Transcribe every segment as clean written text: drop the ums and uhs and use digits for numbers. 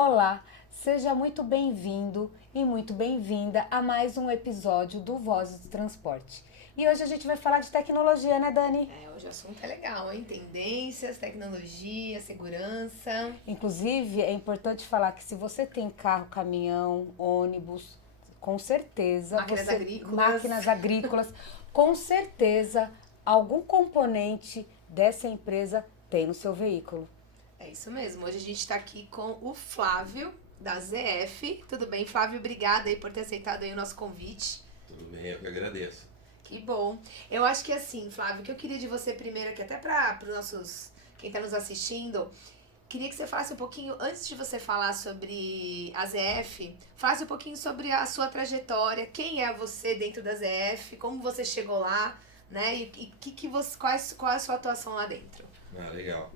Olá, seja muito bem-vindo e muito bem-vinda a mais um episódio do Vozes do Transporte. E hoje a gente vai falar de tecnologia, né, Dani? Hoje o assunto é legal, hein? Tendências, tecnologia, segurança, Inclusive, é importante falar que se você tem carro, caminhão, ônibus, com certeza máquinas você agrícolas. máquinas agrícolas, com certeza algum componente dessa empresa tem no seu veículo. É isso mesmo. Hoje a gente está aqui com o Flávio, da ZF. Tudo bem, Flávio? Obrigada aí por ter aceitado aí o nosso convite. Tudo bem, eu que agradeço. Que bom. Eu acho que assim, Flávio, o que eu queria de você primeiro aqui, até para os nossos, quem está nos assistindo, queria que você falasse um pouquinho, antes de você falar sobre a ZF, falasse um pouquinho sobre a sua trajetória, quem é você dentro da ZF, como você chegou lá, né? E qual é a sua atuação lá dentro? Ah, legal.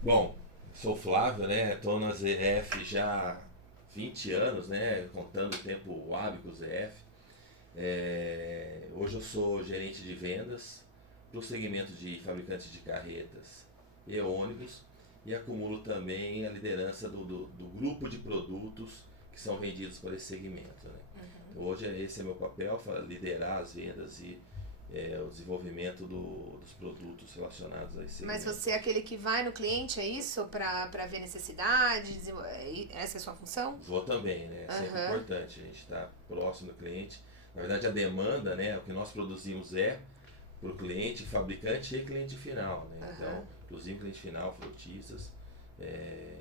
Bom, sou o Flávio, né? Estou na ZF já há 20 anos, né? Contando o tempo hábil com o ZF. Hoje eu sou gerente de vendas para o segmento de fabricantes de carretas e ônibus e acumulo também a liderança do grupo de produtos que são vendidos para esse segmento, né? Então, hoje esse é meu papel, liderar as vendas e o desenvolvimento dos produtos relacionados a esse Mas segmento. você é aquele que vai no cliente, é isso? Para ver necessidade? Essa é a sua função? Vou também, né? É sempre importante a gente estar próximo do cliente. Na verdade, a demanda, né? O que nós produzimos é para o cliente, fabricante e cliente final, né? Então, inclusive cliente final, frotistas.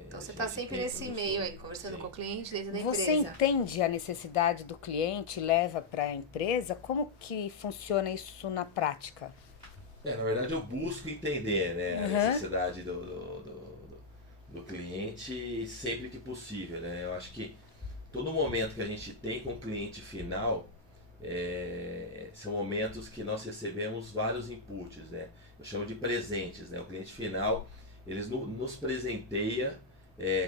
Então A você está gente sempre tem nesse meio produção. aí, conversando Sim. com o cliente dentro da Você empresa. entende a necessidade do cliente, leva para a empresa? Como que funciona isso na prática? Na verdade, eu busco entender, né, a Aham. necessidade do cliente sempre que possível, né? Eu acho que todo momento que a gente tem com o cliente final são momentos que nós recebemos vários inputs, né? Eu chamo de presentes, né? O cliente final eles nos presenteia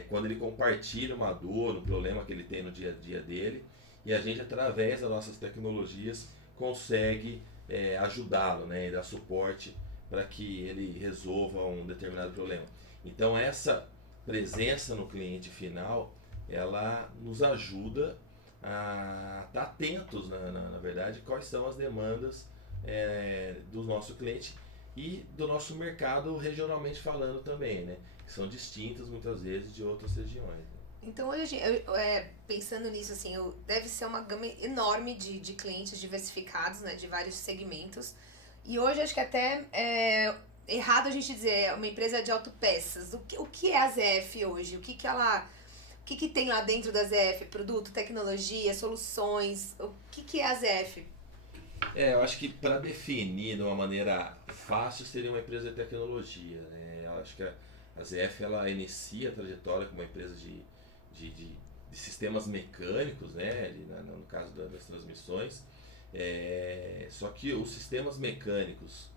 quando ele compartilha uma dor, um problema que ele tem no dia a dia dele e a gente através das nossas tecnologias consegue ajudá-lo, né? E dar suporte para que ele resolva um determinado problema. Então essa presença no cliente final ela nos ajuda a estar atentos, na verdade, quais são as demandas do nosso cliente e do nosso mercado regionalmente falando também, né? Que são distintas muitas vezes de outras regiões. Né? Então hoje, pensando nisso, assim, deve ser uma gama enorme de clientes diversificados, né, de vários segmentos. E hoje acho que até é errado a gente dizer uma empresa de autopeças. O que é a ZF hoje? O que tem lá dentro da ZF? Produto, tecnologia, soluções? O que é a ZF? Eu acho que para definir de uma maneira fácil seria uma empresa de tecnologia. Né? Eu acho que a ZF ela inicia a trajetória como uma empresa de, de, de sistemas mecânicos, né? No caso das transmissões. Só que os sistemas mecânicos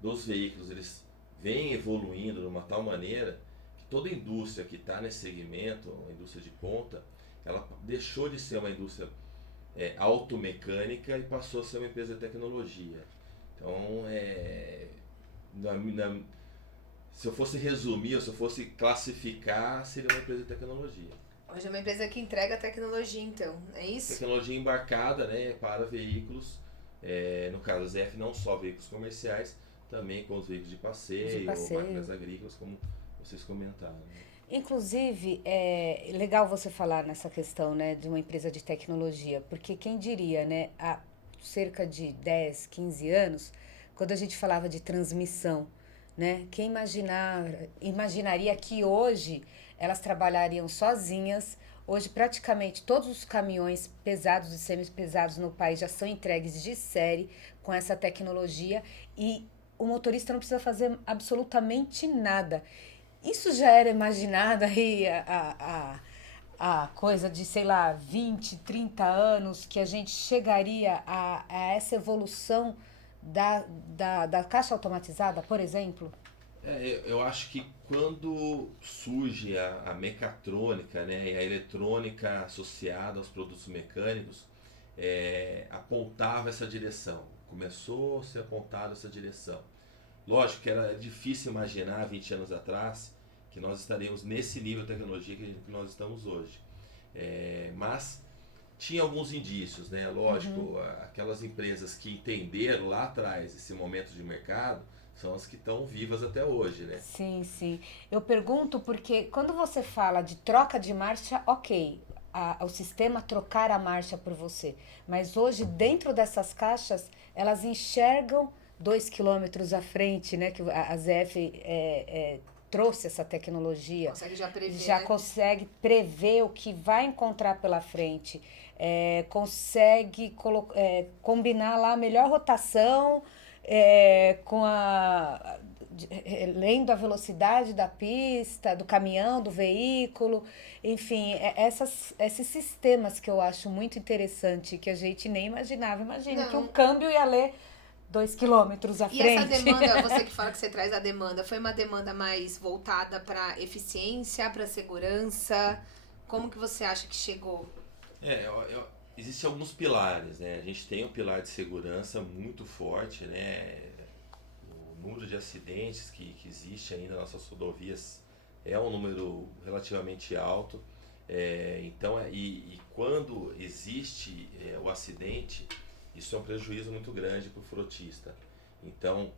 dos veículos eles vêm evoluindo de uma tal maneira que toda indústria que está nesse segmento, a indústria de ponta, ela deixou de ser uma indústria automecânica e passou a ser uma empresa de tecnologia. Então, na, na, se eu fosse resumir, ou se eu fosse classificar, seria uma empresa de tecnologia. Hoje é uma empresa que entrega tecnologia, então, é isso? Tecnologia embarcada, né, para veículos, no caso da ZF, não só veículos comerciais, também com os veículos de De passeio ou passeio. máquinas agrícolas, como vocês comentaram. Né? Inclusive, é legal você falar nessa questão, né, de uma empresa de tecnologia, porque quem diria, né, há cerca de 10, 15 anos, quando a gente falava de transmissão, né, quem imaginaria que hoje elas trabalhariam sozinhas. Hoje, praticamente todos os caminhões pesados e semi-pesados no país já são entregues de série com essa tecnologia e o motorista não precisa fazer absolutamente nada. Isso já era imaginado aí a coisa de, sei lá, 20, 30 anos que a gente chegaria a essa evolução da caixa automatizada, por exemplo? Eu acho que quando surge a mecatrônica, né, e a eletrônica associada aos produtos mecânicos, apontava essa direção. Começou a ser apontada essa direção. Lógico que era difícil imaginar 20 anos atrás que nós estaremos nesse nível de tecnologia que nós estamos hoje. Mas tinha alguns indícios, né? Lógico, aquelas empresas que entenderam lá atrás esse momento de mercado são as que estão vivas até hoje, né? Sim, sim. Eu pergunto porque quando você fala de troca de marcha, ok, o sistema trocar a marcha por você. Mas hoje, dentro dessas caixas, elas enxergam 2 quilômetros à frente, né? Que a ZF trouxe essa tecnologia. Consegue já prever, já né? consegue prever o que vai encontrar pela frente. Consegue combinar lá a melhor rotação lendo a velocidade da pista, do caminhão, do veículo, enfim, esses sistemas que eu acho muito interessante, que a gente nem imaginava. Imagina que um Não. câmbio ia ler 2 quilômetros à E frente. essa demanda, você que fala que você traz a demanda, foi uma demanda mais voltada para eficiência, para segurança? Como que você acha que chegou? Existem alguns pilares, né? A gente tem um pilar de segurança muito forte, né? O número de acidentes que existe ainda nas nossas rodovias é um número relativamente alto. Então, quando existe o acidente, isso é um prejuízo muito grande para o frotista. Então,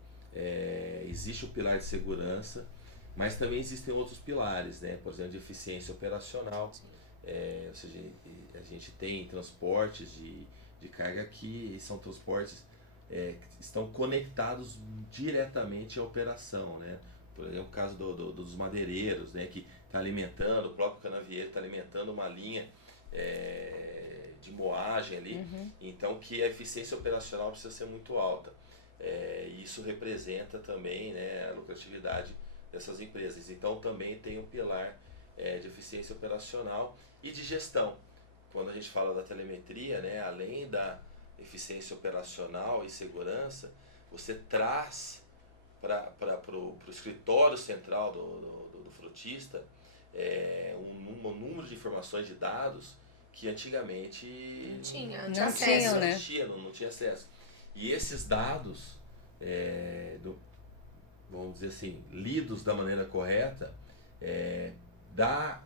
existe o pilar de segurança, mas também existem outros pilares, né? Por exemplo, de eficiência operacional. Ou seja, a gente tem transportes de carga que são transportes que estão conectados diretamente à operação, né? Por exemplo, o caso dos madeireiros, né? Que está alimentando, o próprio canavieiro está alimentando uma linha de moagem ali, então que a eficiência operacional precisa ser muito alta. E isso representa também, né, a lucratividade dessas empresas. Então também tem um pilar de eficiência operacional e de gestão. Quando a gente fala da telemetria, né, além da eficiência operacional e segurança, você traz para o escritório central do frotista um número de informações de dados que antigamente Não tinha Não acesso. tinham, né? não tinha acesso. E esses dados, vamos dizer assim, lidos da maneira correta, dá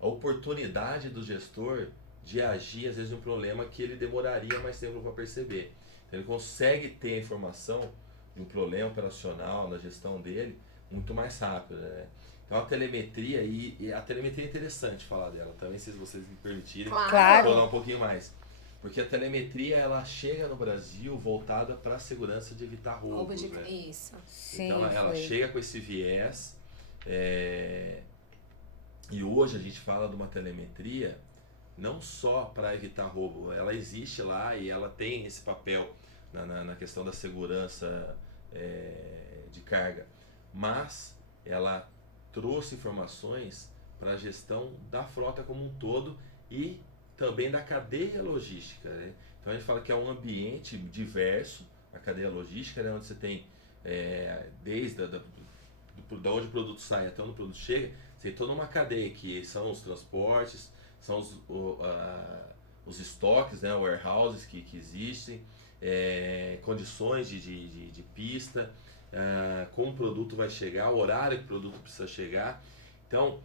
a oportunidade do gestor de agir, às vezes, em um problema que ele demoraria mais tempo para perceber. Então, ele consegue ter a informação de um problema operacional na gestão dele muito mais rápido, né? Então, a telemetria, e a telemetria é interessante falar dela também, se vocês me permitirem, Claro. falar um pouquinho mais. Porque a telemetria, ela chega no Brasil voltada para a segurança de evitar roubos, né? Isso. Sim, Então ela chega com esse viés, e hoje a gente fala de uma telemetria não só para evitar roubo, ela existe lá e ela tem esse papel na questão da segurança de carga, mas ela trouxe informações para a gestão da frota como um todo e também da cadeia logística, né? Então a gente fala que é um ambiente diverso, a cadeia logística, né, onde você tem desde de onde o produto sai até onde o produto chega, você tem toda uma cadeia que são os transportes, são os estoques, né, warehouses que existem, condições de pista, como o produto vai chegar, o horário que o produto precisa chegar. Então,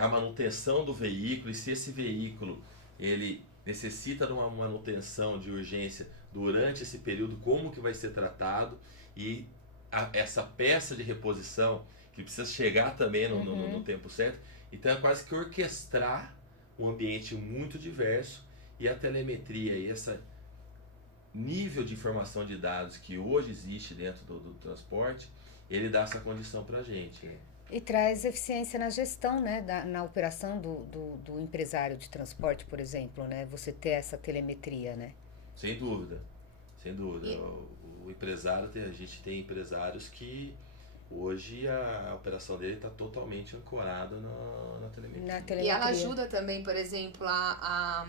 a manutenção do veículo, e se esse veículo ele necessita de uma manutenção de urgência durante esse período, como que vai ser tratado, e essa peça de reposição que precisa chegar também no tempo certo. Então é quase que orquestrar um ambiente muito diverso, e a telemetria e esse nível de informação de dados que hoje existe dentro do transporte, ele dá essa condição para a gente, né? E traz eficiência na gestão, né? Na operação do empresário de transporte, por exemplo, né? Você ter essa telemetria, né? Sem dúvida, sem dúvida. O empresário, a gente tem empresários que hoje a operação dele está totalmente ancorada na telemetria. E ela ajuda também, por exemplo, a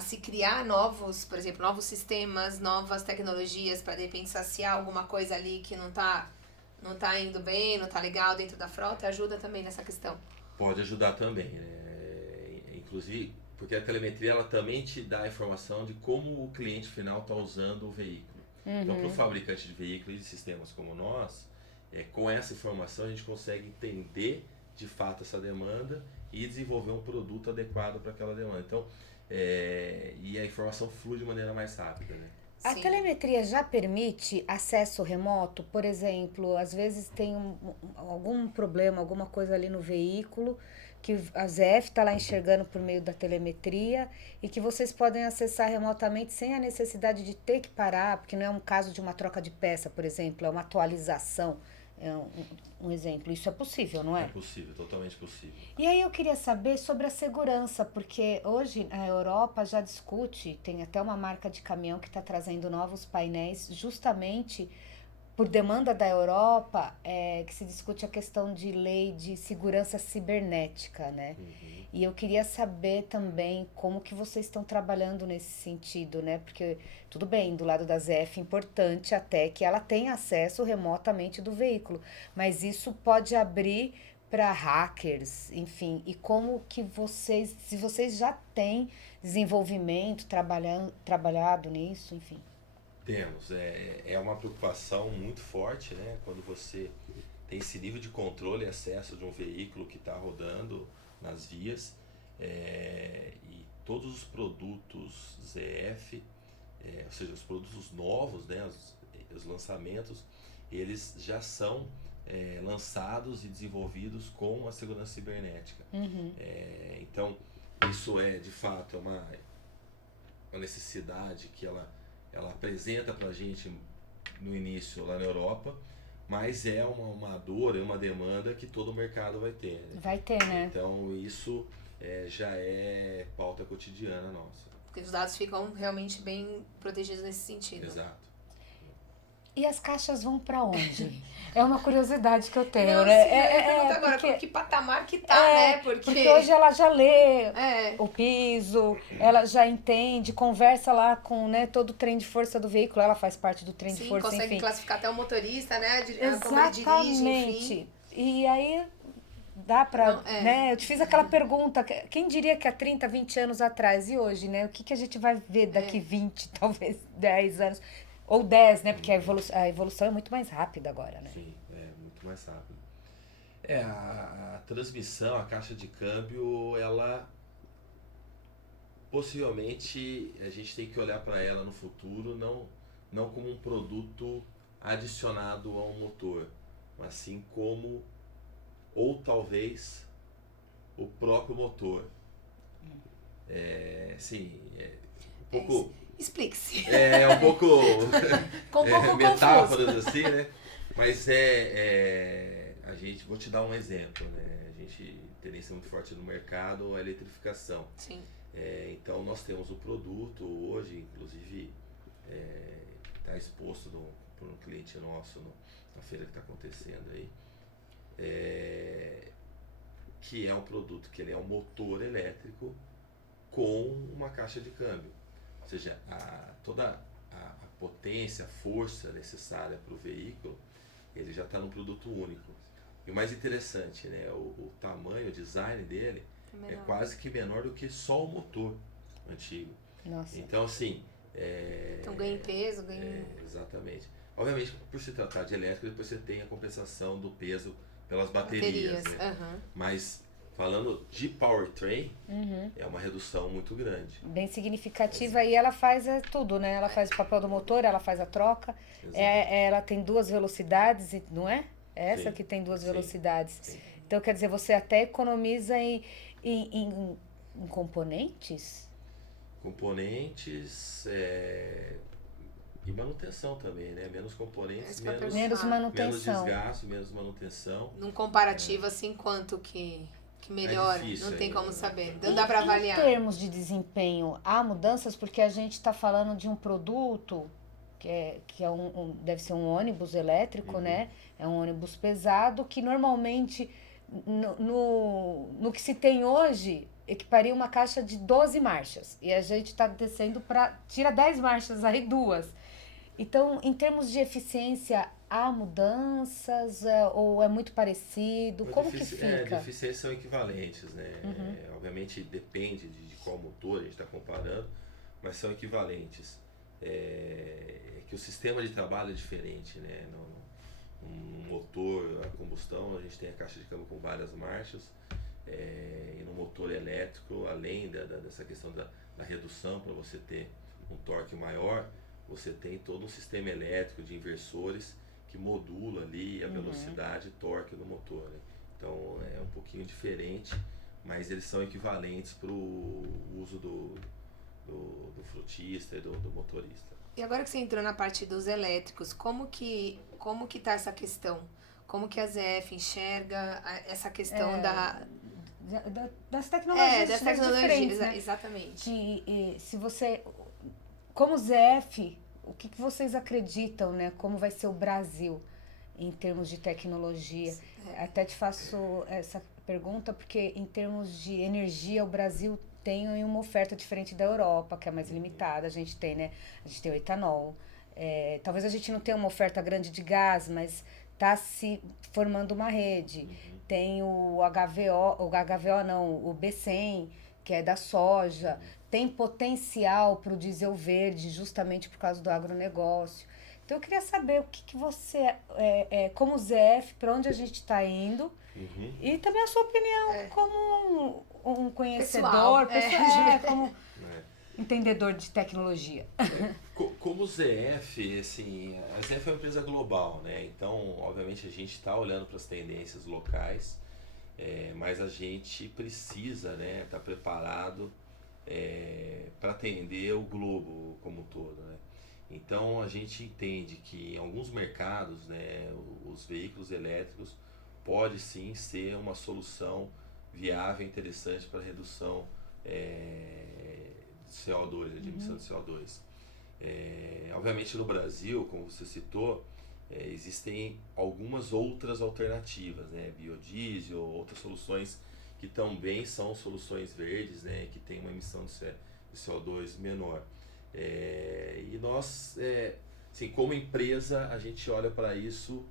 se criar novos sistemas, novas tecnologias para de repente saciar alguma coisa ali que não tá indo bem, não tá legal dentro da frota, ajuda também nessa questão. Pode ajudar também, né? Inclusive, porque a telemetria ela também te dá a informação de como o cliente final está usando o veículo. Então, para o fabricante de veículos e de sistemas como nós, Com essa informação a gente consegue entender de fato essa demanda e desenvolver um produto adequado para aquela demanda. Então, e a informação flui de maneira mais rápida, né? A Sim. telemetria já permite acesso remoto? Por exemplo, às vezes tem algum problema, alguma coisa ali no veículo, que a ZF está lá enxergando por meio da telemetria e que vocês podem acessar remotamente sem a necessidade de ter que parar, porque não é um caso de uma troca de peça, por exemplo, é uma atualização. É um exemplo. Isso é possível, não É é? possível, totalmente possível. E aí eu queria saber sobre a segurança, porque hoje a Europa já discute, tem até uma marca de caminhão que está trazendo novos painéis justamente por demanda da Europa, que se discute a questão de lei de segurança cibernética, né? Uhum. E eu queria saber também como que vocês estão trabalhando nesse sentido, né? Porque, tudo bem, do lado da ZF é importante até que ela tenha acesso remotamente do veículo, mas isso pode abrir para hackers, enfim, e como que vocês, se vocês já têm desenvolvimento, trabalhado nisso, enfim. Temos, é uma preocupação muito forte, né? Quando você tem esse nível de controle e acesso de um veículo que está rodando nas vias, e todos os produtos ZF, ou seja, os produtos novos, né? Os lançamentos, eles já são lançados e desenvolvidos com a segurança cibernética. Uhum. Então, isso de fato, uma necessidade que ela apresenta para a gente no início lá na Europa, mas é uma dor, é uma demanda que todo o mercado vai ter, né? Vai ter, né? Então isso já é pauta cotidiana nossa. Porque os dados ficam realmente bem protegidos nesse sentido. Exato. E as caixas vão para onde? É uma curiosidade que eu tenho, Não, né? sim, eu ia perguntar agora, porque, que patamar que tá, né? porque hoje ela já lê É. o piso, ela já entende, conversa lá com, né, todo o trem de força do veículo, ela faz parte do trem de Sim, força, consegue enfim. classificar até o motorista, né? Como ele dirige, enfim. Exatamente. E aí dá pra, Não, né? Eu te fiz aquela pergunta, quem diria que há 30, 20 anos atrás e hoje, né? O que a gente vai ver daqui 20, talvez 10 anos? Ou 10, né? Porque a evolução é muito mais rápida agora, né? Sim, muito mais rápido. A transmissão, a caixa de câmbio, ela possivelmente a gente tem que olhar para ela no futuro não como um produto adicionado a um motor, mas sim como, ou talvez, o próprio motor. Sim, um pouco... Explique-se. Um pouco... Com um pouco metáforas confuso. assim, né? Mas a gente, vou te dar um exemplo, né? A gente tendência muito forte no mercado a eletrificação. Sim. Então nós temos o produto hoje, inclusive está exposto por um cliente nosso na feira que está acontecendo aí, que é um produto que ele é um motor elétrico com uma caixa de câmbio. Ou seja, toda a potência, a força necessária para o veículo, ele já está num produto único. E o mais interessante, né, o tamanho, o design dele é quase que menor do que só o motor antigo. Nossa. Então, assim... Então ganha em peso, ganha... exatamente. Obviamente, por se tratar de elétrico, depois você tem a compensação do peso pelas baterias. Né? Uhum. Mas, falando de powertrain, é uma redução muito grande. Bem significativa. E ela faz tudo, né? Ela faz o papel do motor, ela faz a troca. Ela tem 2 velocidades, não é? Essa que tem 2 velocidades. Sim. Então, quer dizer, você até economiza em componentes? Componentes e manutenção também, né? Menos componentes, menos manutenção. Menos desgaste, menos manutenção. Num comparativo, assim, quanto que melhora? Difícil, não tem como saber. Em- Não dá pra avaliar. Em termos de desempenho, há mudanças? Porque a gente está falando de um produto que deve ser um ônibus elétrico, né? É um ônibus pesado que normalmente, no que se tem hoje, equiparia uma caixa de 12 marchas. E a gente está descendo para... Tira 10 marchas, aí 2. Então, em termos de eficiência, há mudanças ou é muito parecido? Como que fica? De eficiência são equivalentes, né? Obviamente depende de qual motor a gente está comparando, mas são equivalentes. Que o sistema de trabalho é diferente, né? um motor a combustão, a gente tem a caixa de câmbio com várias marchas, e no motor elétrico, além dessa questão da redução, para você ter um torque maior, você tem todo um sistema elétrico de inversores que modula ali a velocidade e torque do motor, né? Então é um pouquinho diferente, mas eles são equivalentes para o uso do frutista e do motorista. E agora que você entrou na parte dos elétricos, como que tá essa questão? Como que a ZF enxerga essa questão das tecnologias, das tecnologias diferentes, né? Exatamente. Que se você, como ZF, o que vocês acreditam, né? Como vai ser o Brasil em termos de tecnologia? Até te faço essa pergunta porque em termos de energia o Brasil tem uma oferta diferente da Europa, que é mais limitada. A gente tem, né? A gente tem o etanol. Talvez a gente não tenha uma oferta grande de gás, mas está se formando uma rede. Tem o B100, que é da soja. Tem potencial para o diesel verde, justamente por causa do agronegócio. Então eu queria saber o que você, como ZF, para onde a gente está indo, e também a sua opinião como um conhecedor, como entendedor de tecnologia. Como ZF, assim, a ZF é uma empresa global, né? Então, obviamente, a gente está olhando para as tendências locais, mas a gente precisa, né, estar preparado para atender o globo como um todo, né? Então a gente entende que em alguns mercados, né, os veículos elétricos pode sim ser uma solução viável e interessante para redução de CO2, de emissão de CO2. Obviamente no Brasil, como você citou, existem algumas outras alternativas, né, biodiesel, outras soluções que também são soluções verdes, né, que tem uma emissão de CO2 menor. E nós, assim, como empresa, a gente olha para isso,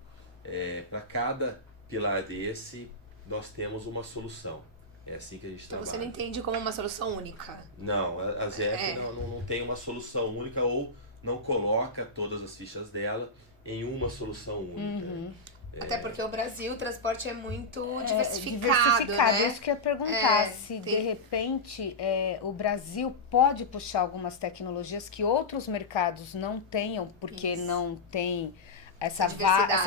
para cada pilar desse, nós temos uma solução. É assim que a gente trabalha. Então você não entende como uma solução única? Não, a ZF não tem uma solução única ou não coloca todas as fichas dela em uma solução única. Até porque o Brasil, o transporte é muito diversificado, né? Isso que eu ia perguntar, se de repente o Brasil pode puxar algumas tecnologias que outros mercados não tenham, porque não tem essa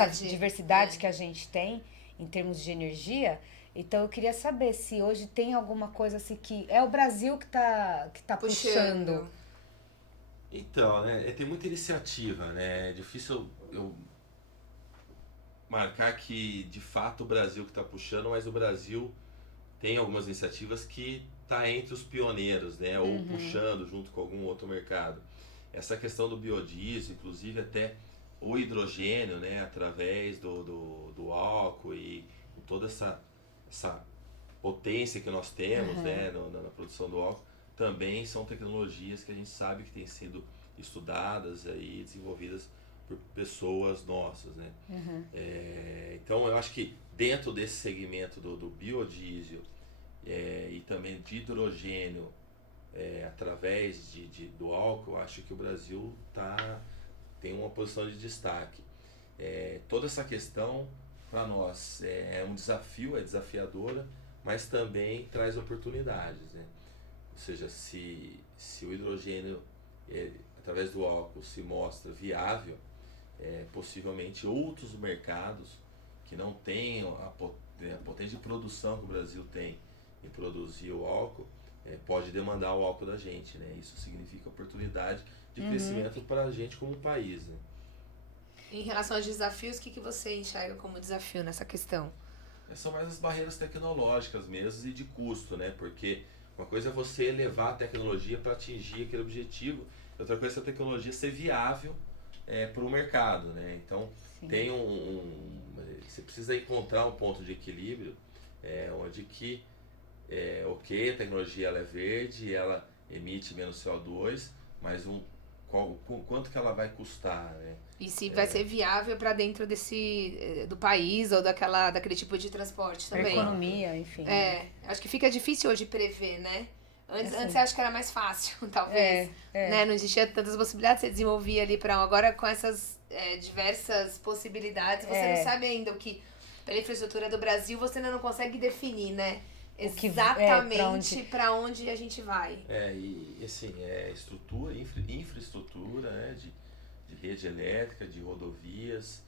diversidade que a gente tem em termos de energia. Então eu queria saber se hoje tem alguma coisa assim que é o Brasil que tá puxando. Então, né, tem muita iniciativa, né? É difícil eu marcar que de fato o Brasil que está puxando, mas o Brasil tem algumas iniciativas que está entre os pioneiros, né? Ou puxando junto com algum outro mercado. Essa questão do biodiesel, inclusive até o hidrogênio, né? Através do álcool e toda essa potência que nós temos, né? Na produção do álcool, também são tecnologias que a gente sabe que têm sido estudadas e desenvolvidas por pessoas nossas, né? Então eu acho que dentro desse segmento do biodiesel e também de hidrogênio através do álcool, eu acho que o Brasil tem uma posição de destaque. Toda essa questão para nós é um desafio, é desafiadora, mas também traz oportunidades, né? Ou seja, se o hidrogênio através do álcool se mostra viável, possivelmente outros mercados que não tenham a potência de produção que o Brasil tem em produzir o álcool, pode demandar o álcool da gente, né? Isso significa oportunidade de crescimento para a gente como país, né? Em relação aos desafios, o que você enxerga como desafio nessa questão? São mais as barreiras tecnológicas mesmo e de custo, né? Porque uma coisa é você elevar a tecnologia para atingir aquele objetivo, outra coisa é a tecnologia ser viável para o mercado, né? Então tem você precisa encontrar um ponto de equilíbrio onde que ok, a tecnologia ela é verde, ela emite menos CO2, mas quanto que ela vai custar, né? E se vai ser viável para dentro do país ou daquele tipo de transporte também. A economia, enfim. Acho que fica difícil hoje prever, né? Antes eu acho que era mais fácil, talvez. Né? Não existia tantas possibilidades, você desenvolvia ali agora com essas diversas possibilidades, você não sabe ainda o que, pela infraestrutura do Brasil, você ainda não consegue definir, né? Exatamente para onde a gente vai. E assim, infraestrutura, né, de rede elétrica, de rodovias,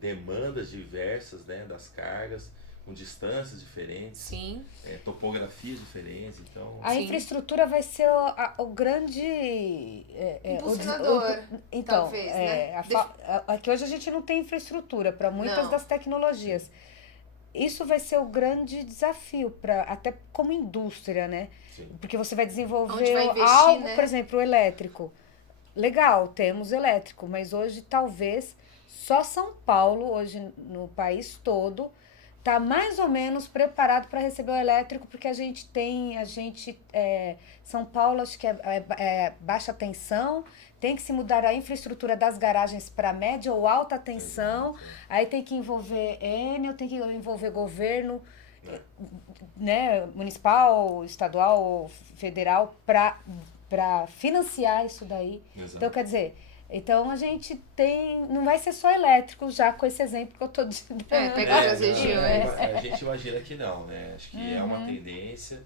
demandas diversas, né, das cargas, com distâncias diferentes, Sim. Topografias diferentes, então... A infraestrutura vai ser o grande... impulsionador, então, talvez, né? Aqui hoje a gente não tem infraestrutura para muitas das tecnologias. Isso vai ser o grande desafio, até como indústria, né? Sim. Porque você vai desenvolver vai investir, algo, né? por exemplo, o elétrico. Legal, temos elétrico, mas hoje talvez só São Paulo, hoje no país todo, está mais ou menos preparado para receber o elétrico, porque São Paulo acho que é baixa tensão, tem que se mudar a infraestrutura das garagens para média ou alta tensão, aí tem que envolver Enel, tem que envolver governo, né, municipal, estadual, federal, para financiar isso daí. Exato. Então, quer dizer, a gente não vai ser só elétrico já com esse exemplo que eu estou dizendo. Pegar as regiões. A gente imagina que não, né? Acho que é uma tendência,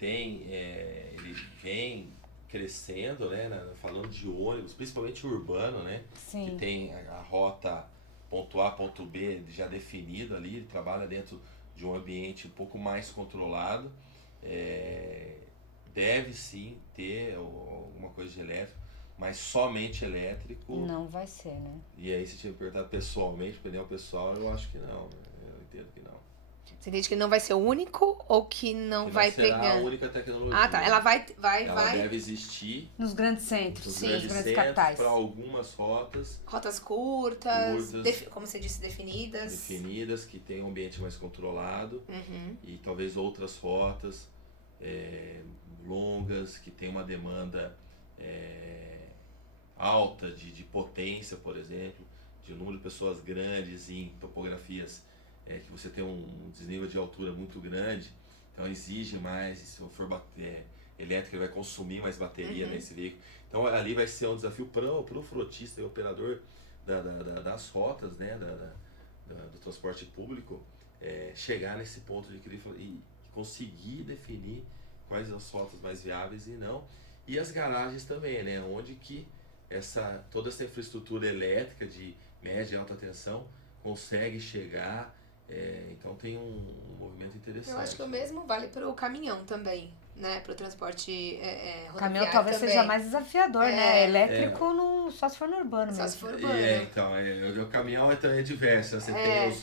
ele vem crescendo, né? Falando de ônibus, principalmente urbano, né? Sim. Que tem a rota ponto A, ponto B já definida ali, ele trabalha dentro de um ambiente um pouco mais controlado. Deve sim ter alguma coisa de elétrico, mas somente elétrico. Não vai ser, né? E aí, se tiver perguntado pessoalmente, opinião pessoal, eu acho que não, né? Eu entendo que não. Você entende que não vai ser o único ou que não vai pegar? Não será a única tecnologia. Ah, tá. Ela vai. Ela deve existir nos grandes centros, nos grandes capitais. Para algumas rotas. Rotas curtas, como você disse, definidas. Definidas, que tem um ambiente mais controlado. Uhum. E talvez outras rotas longas, que tem uma demanda alta de potência, por exemplo, de um número de pessoas grandes em topografias que você tem um desnível de altura muito grande, então exige mais, se for elétrico ele vai consumir mais bateria nesse veículo. Então ali vai ser um desafio para o frotista e operador das rotas, né, do transporte público, chegar nesse ponto de equilíbrio e conseguir definir quais as rotas mais viáveis e não. E as garagens também, né, onde que toda essa infraestrutura elétrica de média e alta tensão consegue chegar. Então tem um movimento interessante. Eu acho que o mesmo vale para o caminhão também, né? Para o transporte rodoviário. Caminhão talvez seja mais desafiador, né? Elétrico só se for no urbano mesmo. Só se for urbano. Então, o caminhão é diverso. Você tem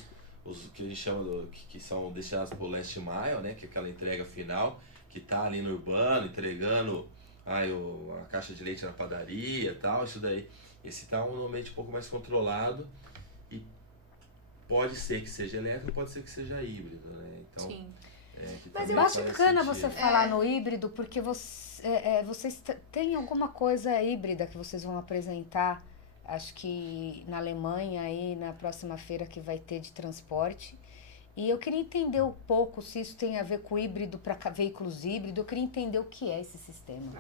os que a gente chama que são destinados para o last mile, né? Que é aquela entrega final, que tá ali no urbano, entregando a caixa de leite na padaria e tal, isso daí. Esse tá um ambiente um pouco mais controlado e pode ser que seja elétrico, pode ser que seja híbrido, né? Então, sim. Mas eu acho bacana você falar no híbrido, porque vocês têm alguma coisa híbrida que vocês vão apresentar, acho que na Alemanha, aí na próxima feira que vai ter de transporte. E eu queria entender um pouco se isso tem a ver com híbrido para veículos híbridos. Eu queria entender o que é esse sistema.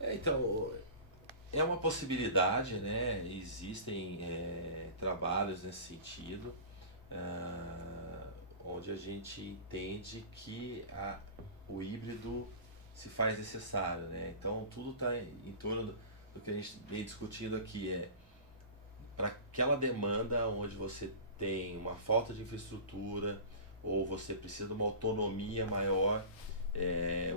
Então, é uma possibilidade, né? Existem trabalhos nesse sentido, onde a gente entende que o híbrido se faz necessário, né? Então, tudo está em torno do que a gente vem discutindo aqui, para aquela demanda onde você tem uma falta de infraestrutura ou você precisa de uma autonomia maior,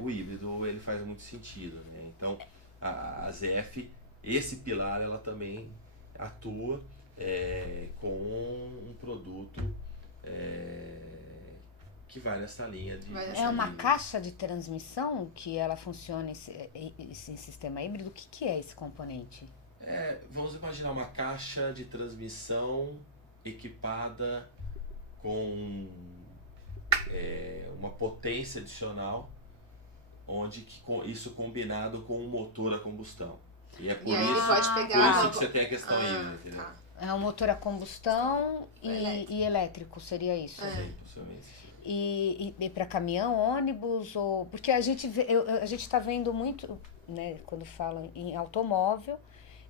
o híbrido ele faz muito sentido, né? Então a ZF, esse pilar, ela também atua com um produto que vai nessa linha de... É uma caixa de transmissão que ela funciona esse sistema híbrido? O que é esse componente? Vamos imaginar uma caixa de transmissão equipada com uma potência adicional, onde isso combinado com um motor a combustão. E é por isso, pode pegar por isso que você tem a questão híbrida, entendeu? Tá. É um motor a combustão e elétrico, seria isso? Sim, possivelmente. E para caminhão, ônibus, ou... Porque a gente está vendo muito, né, quando fala em automóvel,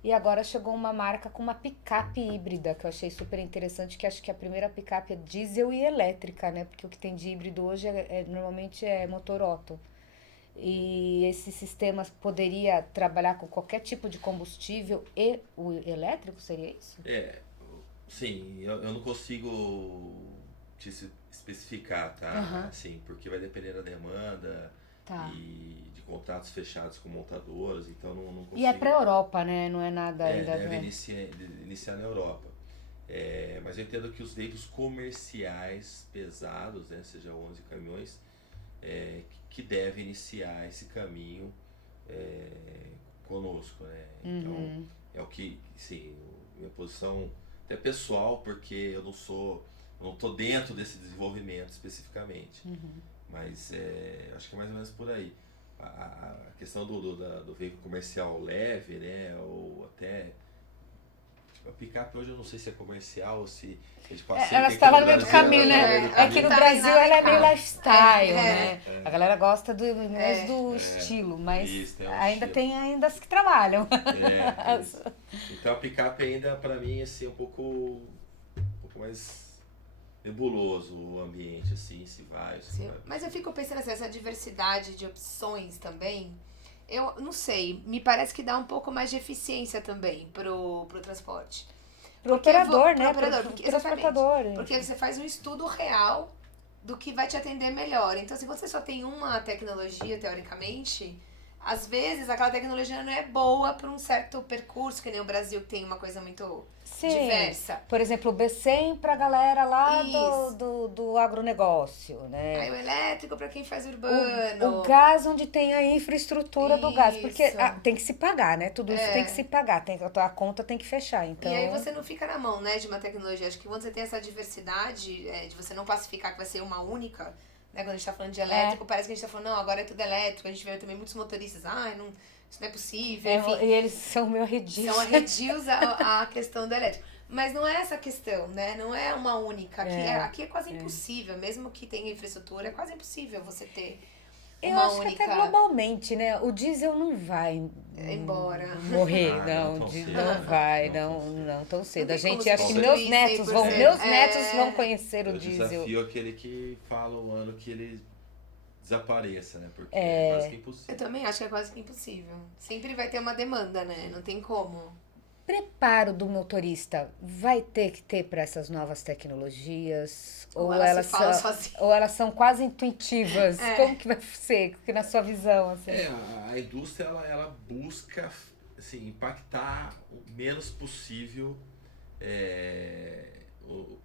E agora chegou uma marca com uma picape híbrida, que eu achei super interessante, que acho que a primeira picape é diesel e elétrica, né? Porque o que tem de híbrido hoje normalmente é motor Otto. E esse sistema poderia trabalhar com qualquer tipo de combustível e o elétrico, seria isso? Sim, eu não consigo te especificar, tá? Aham, Assim, porque vai depender da demanda tá. e de contratos fechados com montadoras, então não E é pra consigo. Europa, né? Não é nada ainda. Deve iniciar na Europa. Mas eu entendo que os veículos comerciais pesados, né, seja 11 caminhões, que devem iniciar esse caminho é, conosco, né? Então Uhum. é o que, sim, minha posição até pessoal, porque eu não tô dentro desse desenvolvimento especificamente, mas acho que é mais ou menos por aí. A questão do veículo comercial leve, né, ou até tipo, a picape hoje eu não sei se é comercial ou se é de passeio, Ela que aqui está no lá no meio do Brasil caminho, ela tá no né? meio do É que no caminho. Tá bem Brasil ela é meio navegado. lifestyle, É, né? A galera gosta mais do É, estilo, mas isso, tem um ainda estilo. tem ainda as que trabalham. Isso. Então a picape ainda pra mim assim um pouco mais nebuloso o ambiente assim, se vai, se não sim. vai. Mas eu fico pensando assim, essa diversidade de opções também, eu não sei, me parece que dá um pouco mais de eficiência também pro transporte. Pro operador, Pro né? operador, Pro exatamente. transportador. Porque você faz um estudo real do que vai te atender melhor. Então, se você só tem uma tecnologia, teoricamente, às vezes aquela tecnologia não é boa para um certo percurso, que nem o Brasil que tem uma coisa muito Sim. diversa. Por exemplo, o B100 pra galera lá Isso. do agronegócio, né? Aí o elétrico para quem faz O urbano. gás onde tem a infraestrutura do gás, porque Isso. tem que se pagar, né? Tudo isso tem que se É. pagar, a conta tem que fechar. E aí Então, você não fica na mão, né, de uma tecnologia. Acho que quando você tem essa diversidade, de você não classificar que vai ser uma única, né? Quando a gente tá falando de é, elétrico, parece que a gente tá falando, não, agora é tudo elétrico. A gente vê também muitos motoristas, não, isso não é possível, enfim. e eles são meio São arredios. arredios a questão do elétrico. Mas não é essa a questão, né? Não é uma única. Aqui é quase impossível, mesmo que tenha infraestrutura, é quase impossível você ter Eu uma acho que até única globalmente, né? O diesel não vai embora. morrer, Não não, tão cedo, não né? vai, Não tão não, cedo. não tão Não cedo. A tem como gente, acho que substituir meus 100%. netos vão conhecer o Eu diesel. desafio aquele que fala o ano que ele desapareça, né? Porque é quase que Eu impossível. também acho que é quase que impossível. Sempre vai ter uma demanda, né? Não tem como. Preparo do motorista vai ter que ter para essas novas tecnologias? Ou ela se fala sozinha. Ou elas são quase intuitivas? Como É. que vai ser? Que na sua visão, assim? A indústria ela busca assim, impactar o menos possível é, o,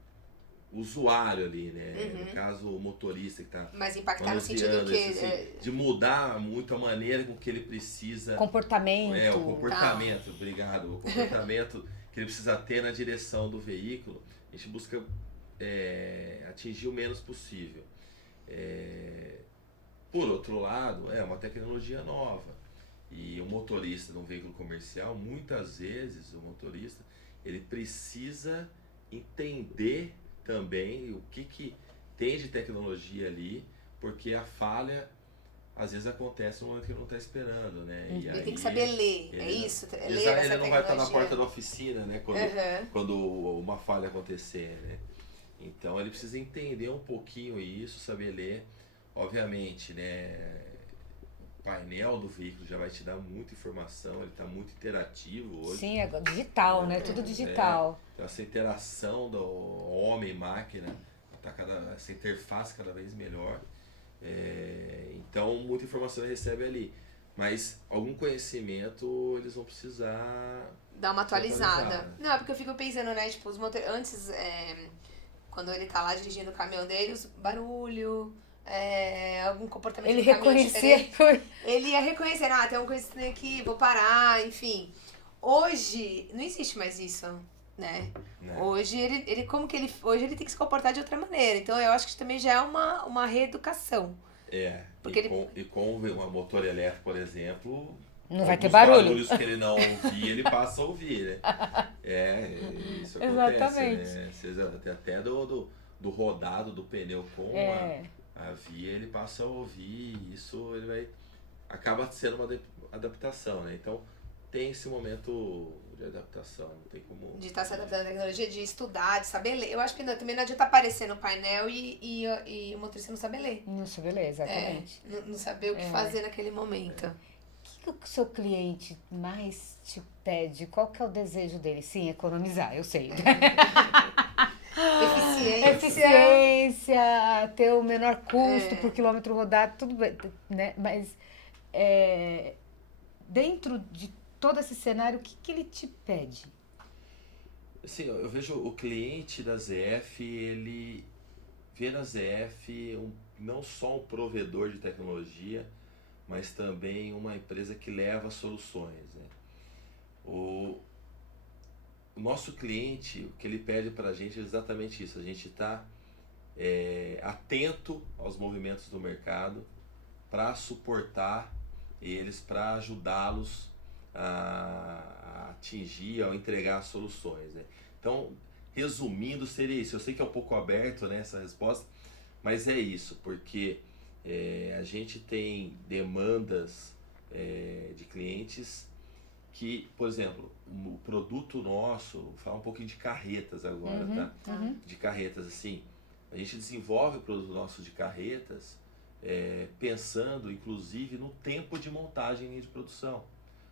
o usuário ali, né? No caso, o motorista que está Mas impactar no sentido manuseando que. esse, assim, de mudar muito a maneira com que ele precisa, o Comportamento. comportamento, obrigado, o comportamento que ele precisa ter na direção do veículo, a gente busca atingir o menos possível. É, por outro lado, é uma tecnologia nova. E o motorista de um veículo comercial, muitas vezes o motorista, ele precisa entender também o que tem de tecnologia ali, porque a falha às vezes acontece no momento que ele não está esperando, né? E Ele tem que aí saber ler. É ele, isso? Ler essa ele não vai estar na tecnologia. porta da oficina, né? Quando uma falha acontecer, né? Então ele precisa entender um pouquinho isso, saber ler. Obviamente, né? O painel do veículo já vai te dar muita informação, ele está muito interativo hoje. Sim, é digital, né? Tudo digital. Então essa interação do homem-máquina, essa interface cada vez melhor. Então muita informação ele recebe ali. Mas algum conhecimento eles vão precisar Dá uma atualizada. atualizar. Não, é porque eu fico pensando, né? Tipo, os motor... antes, quando ele tá lá dirigindo o caminhão dele, os barulho, algum comportamento Ele do caminhão reconhecia diferente. por. Ele ia reconhecer, tem uma coisa estranha aqui, vou parar, enfim. Hoje, não existe mais isso, né? Né? Hoje hoje ele tem que se comportar de outra maneira. Então eu acho que também já é uma reeducação. Porque E com um motor elétrico, por exemplo, Não vai ter alguns barulho. barulhos que ele não ouvia, ele passa a ouvir, né? Isso acontece, Exatamente. né? Até do rodado do pneu com a via, ele passa a ouvir, e isso ele vai acaba sendo uma adaptação, né? Então, tem esse momento de adaptação, não tem como... De estar se adaptando à tecnologia, de estudar, de saber ler. Eu acho que também não adianta aparecer no painel e o motorista não saber ler. Não saber ler, exatamente. Não saber o que fazer naquele momento. O que o seu cliente mais te pede? Qual que é o desejo dele? Sim, economizar, eu sei. Eficiência, ter o menor custo por quilômetro rodado, tudo bem, né? Mas dentro de todo esse cenário, o que ele te pede? Assim, eu vejo o cliente da ZF, ele vê na ZF não só um provedor de tecnologia, mas também uma empresa que leva soluções, né? O nosso cliente, o que ele pede para a gente é exatamente isso, a gente está atento aos movimentos do mercado para suportar eles, para ajudá-los a atingir, a entregar soluções, né? Então, resumindo, seria isso. Eu sei que é um pouco aberto, né, essa resposta, mas é isso, porque a gente tem demandas de clientes que, por exemplo, o produto nosso, vou falar um pouquinho de carretas agora, tá? De carretas, assim, a gente desenvolve o produto nosso de carretas pensando, inclusive, no tempo de montagem em linha de produção,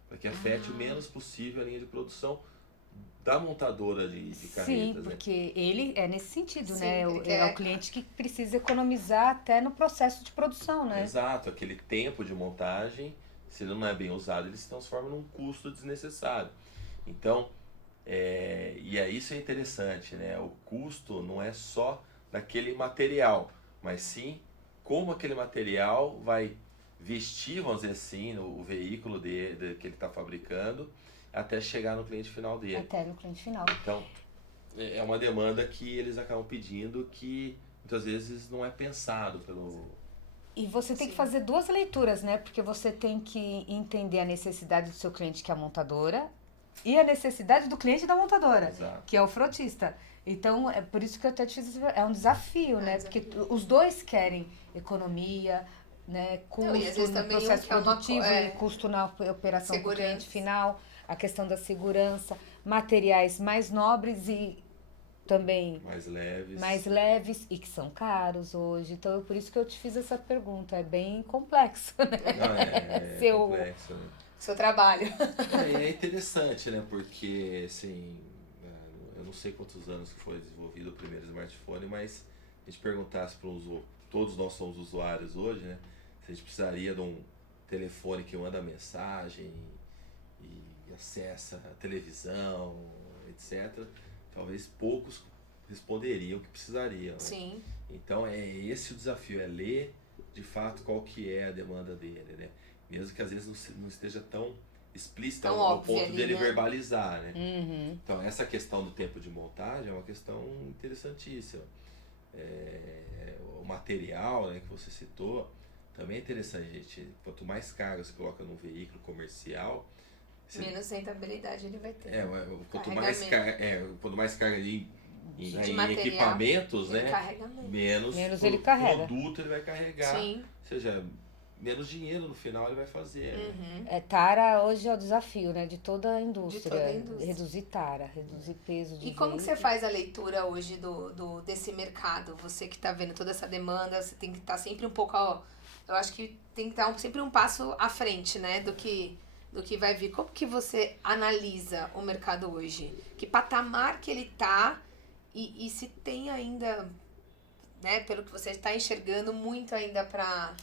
para que afete o menos possível a linha de produção da montadora de carretas. Sim, porque ele é nesse sentido, Sim, né? É o cliente que precisa economizar até no processo de produção, né? Exato, aquele tempo de montagem, se ele não é bem usado, ele se transforma num custo desnecessário. Então, e aí isso é interessante, né? O custo não é só daquele material, mas sim como aquele material vai vestir, vamos dizer assim, o veículo dele, que ele está fabricando, até chegar no cliente final dele. Até no cliente final. Então, é uma demanda que eles acabam pedindo que muitas vezes não é pensado pelo... E você tem que fazer duas leituras, né? Porque você tem que entender a necessidade do seu cliente, que é a montadora, e a necessidade do cliente da montadora, Exato. que é o frotista. Então, é por isso que eu até te fiz, é um desafio, né? Porque os dois querem economia, né? Custo no processo produtivo e custo na operação do cliente final, a questão da segurança, materiais mais nobres e também mais leves e que são caros hoje. Então, é por isso que eu te fiz essa pergunta. É bem complexo, né? Não, é complexo, né? Seu trabalho. É interessante, né? Porque, assim, eu não sei quantos anos que foi desenvolvido o primeiro smartphone, mas se a gente perguntasse para todos nós somos usuários hoje, né? Se a gente precisaria de um telefone que manda mensagem e acessa a televisão, etc., talvez poucos responderiam que precisariam, né? Sim. Então é esse o desafio, é ler de fato qual que é a demanda dele, né? Mesmo que às vezes não esteja tão explícita ao ponto dele verbalizar, né? Então essa questão do tempo de montagem é uma questão interessantíssima. O material, né, que você citou também é interessante, gente. Quanto mais carga você coloca num veículo comercial, menos rentabilidade ele vai ter. Quanto mais carga em equipamentos, ele né? Menos ele carrega. Produto ele vai carregar. Sim. Ou seja, menos dinheiro no final ele vai fazer. Né? Tara hoje é o desafio, né? De toda a indústria. Reduzir tara, reduzir peso de como que você faz a leitura hoje desse mercado? Você que está vendo toda essa demanda, você tem que estar sempre um pouco... eu acho que tem que estar sempre um passo à frente, né? Do que vai vir. Como que você analisa o mercado hoje? Que patamar que ele está e se tem ainda, né, pelo que você está enxergando, muito ainda para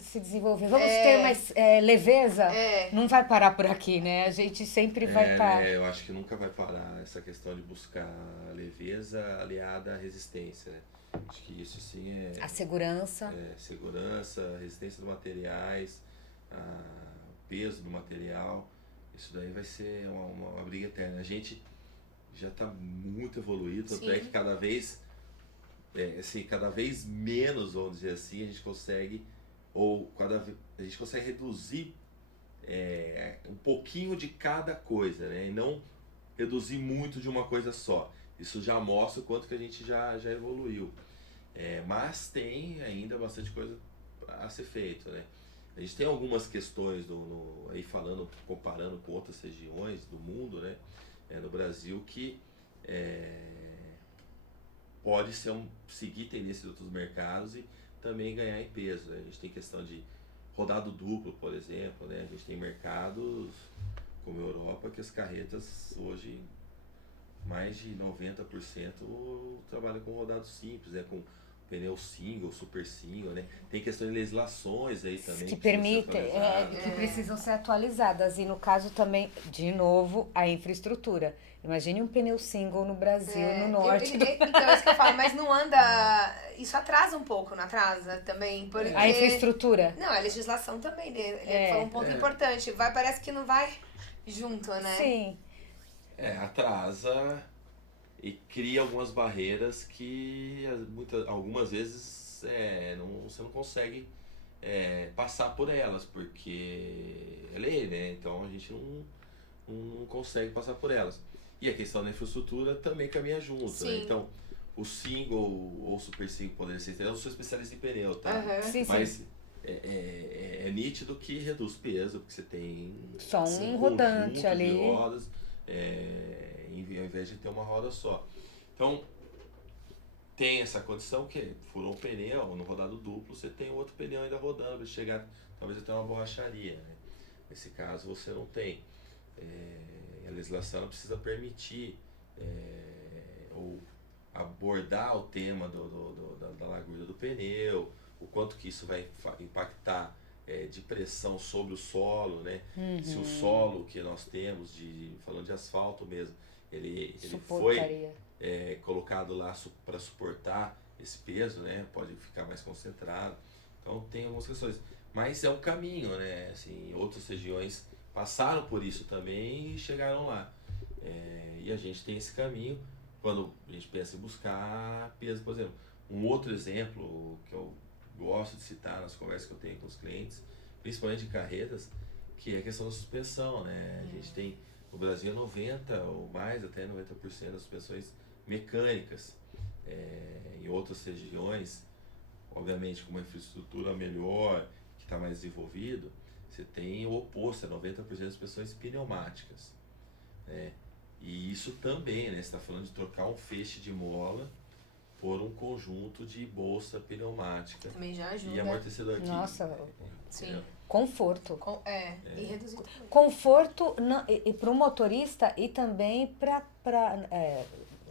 se desenvolver. Vamos ter mais leveza? Não vai parar por aqui, né? A gente sempre vai estar... Eu acho que nunca vai parar essa questão de buscar leveza aliada à resistência, né? Acho que isso sim a segurança. Segurança, resistência dos materiais, o peso do material. Isso daí vai ser uma briga eterna. A gente já está muito evoluído, tanto é que cada vez menos, vamos dizer assim, a gente consegue reduzir um pouquinho de cada coisa, né? E não reduzir muito de uma coisa só. Isso já mostra o quanto que a gente já evoluiu. Mas tem ainda bastante coisa a ser feito, né? A gente tem algumas questões aí falando, comparando com outras regiões do mundo, né? No Brasil que pode seguir tendência de outros mercados e também ganhar em peso, né? A gente tem questão de rodado duplo, por exemplo, né? A gente tem mercados como a Europa que as carretas hoje mais de 90% trabalham com rodado simples, né? Com pneu single, super single, né? Tem questão de legislações aí também Que precisam ser permitem, atualizadas. que precisam ser atualizadas. E no caso também, de novo, a infraestrutura. Imagine um pneu single no Brasil, no norte. Então, é isso que eu falo, mas não anda. Isso atrasa um pouco, não atrasa também? Porque... A infraestrutura. Não, a legislação também, né? Ele falou um ponto importante. Parece que não vai junto, né? Sim. Atrasa e cria algumas barreiras que algumas vezes você não consegue passar por elas, porque é lei, né? Então a gente não consegue passar por elas. E a questão da infraestrutura também caminha junto, né? Então, o single ou super single poderia ser, eu não sou especialista em pneu, tá? Sim, mas sim. é nítido que reduz peso, porque você tem só um rodante ali. De rodas, ao invés de ter uma roda só. Então, tem essa condição que furou um pneu, no rodado duplo, você tem outro pneu ainda rodando para chegar, talvez até uma borracharia, né? Nesse caso, você não tem. A legislação precisa permitir ou abordar o tema da largura do pneu, o quanto que isso vai impactar de pressão sobre o solo, né? Se o solo que nós temos, falando de asfalto mesmo, ele foi colocado lá para suportar esse peso, né? Pode ficar mais concentrado. Então tem algumas questões. Mas é um caminho, né? Assim, outras regiões passaram por isso também e chegaram lá. E a gente tem esse caminho quando a gente pensa em buscar peso, por exemplo. Um outro exemplo que eu gosto de citar nas conversas que eu tenho com os clientes, principalmente em carretas, que é a questão da suspensão, né? A gente tem no Brasil 90% ou mais, até 90% das suspensões mecânicas. Em outras regiões, obviamente com uma infraestrutura melhor, que está mais desenvolvido, você tem o oposto, 90% das suspensões pneumáticas. E isso também, né? Você está falando de trocar um feixe de mola por um conjunto de bolsa pneumática. Também já ajuda. E amortecedor. Nossa, sim. Conforto. E reduzir também. Conforto e para o motorista e também para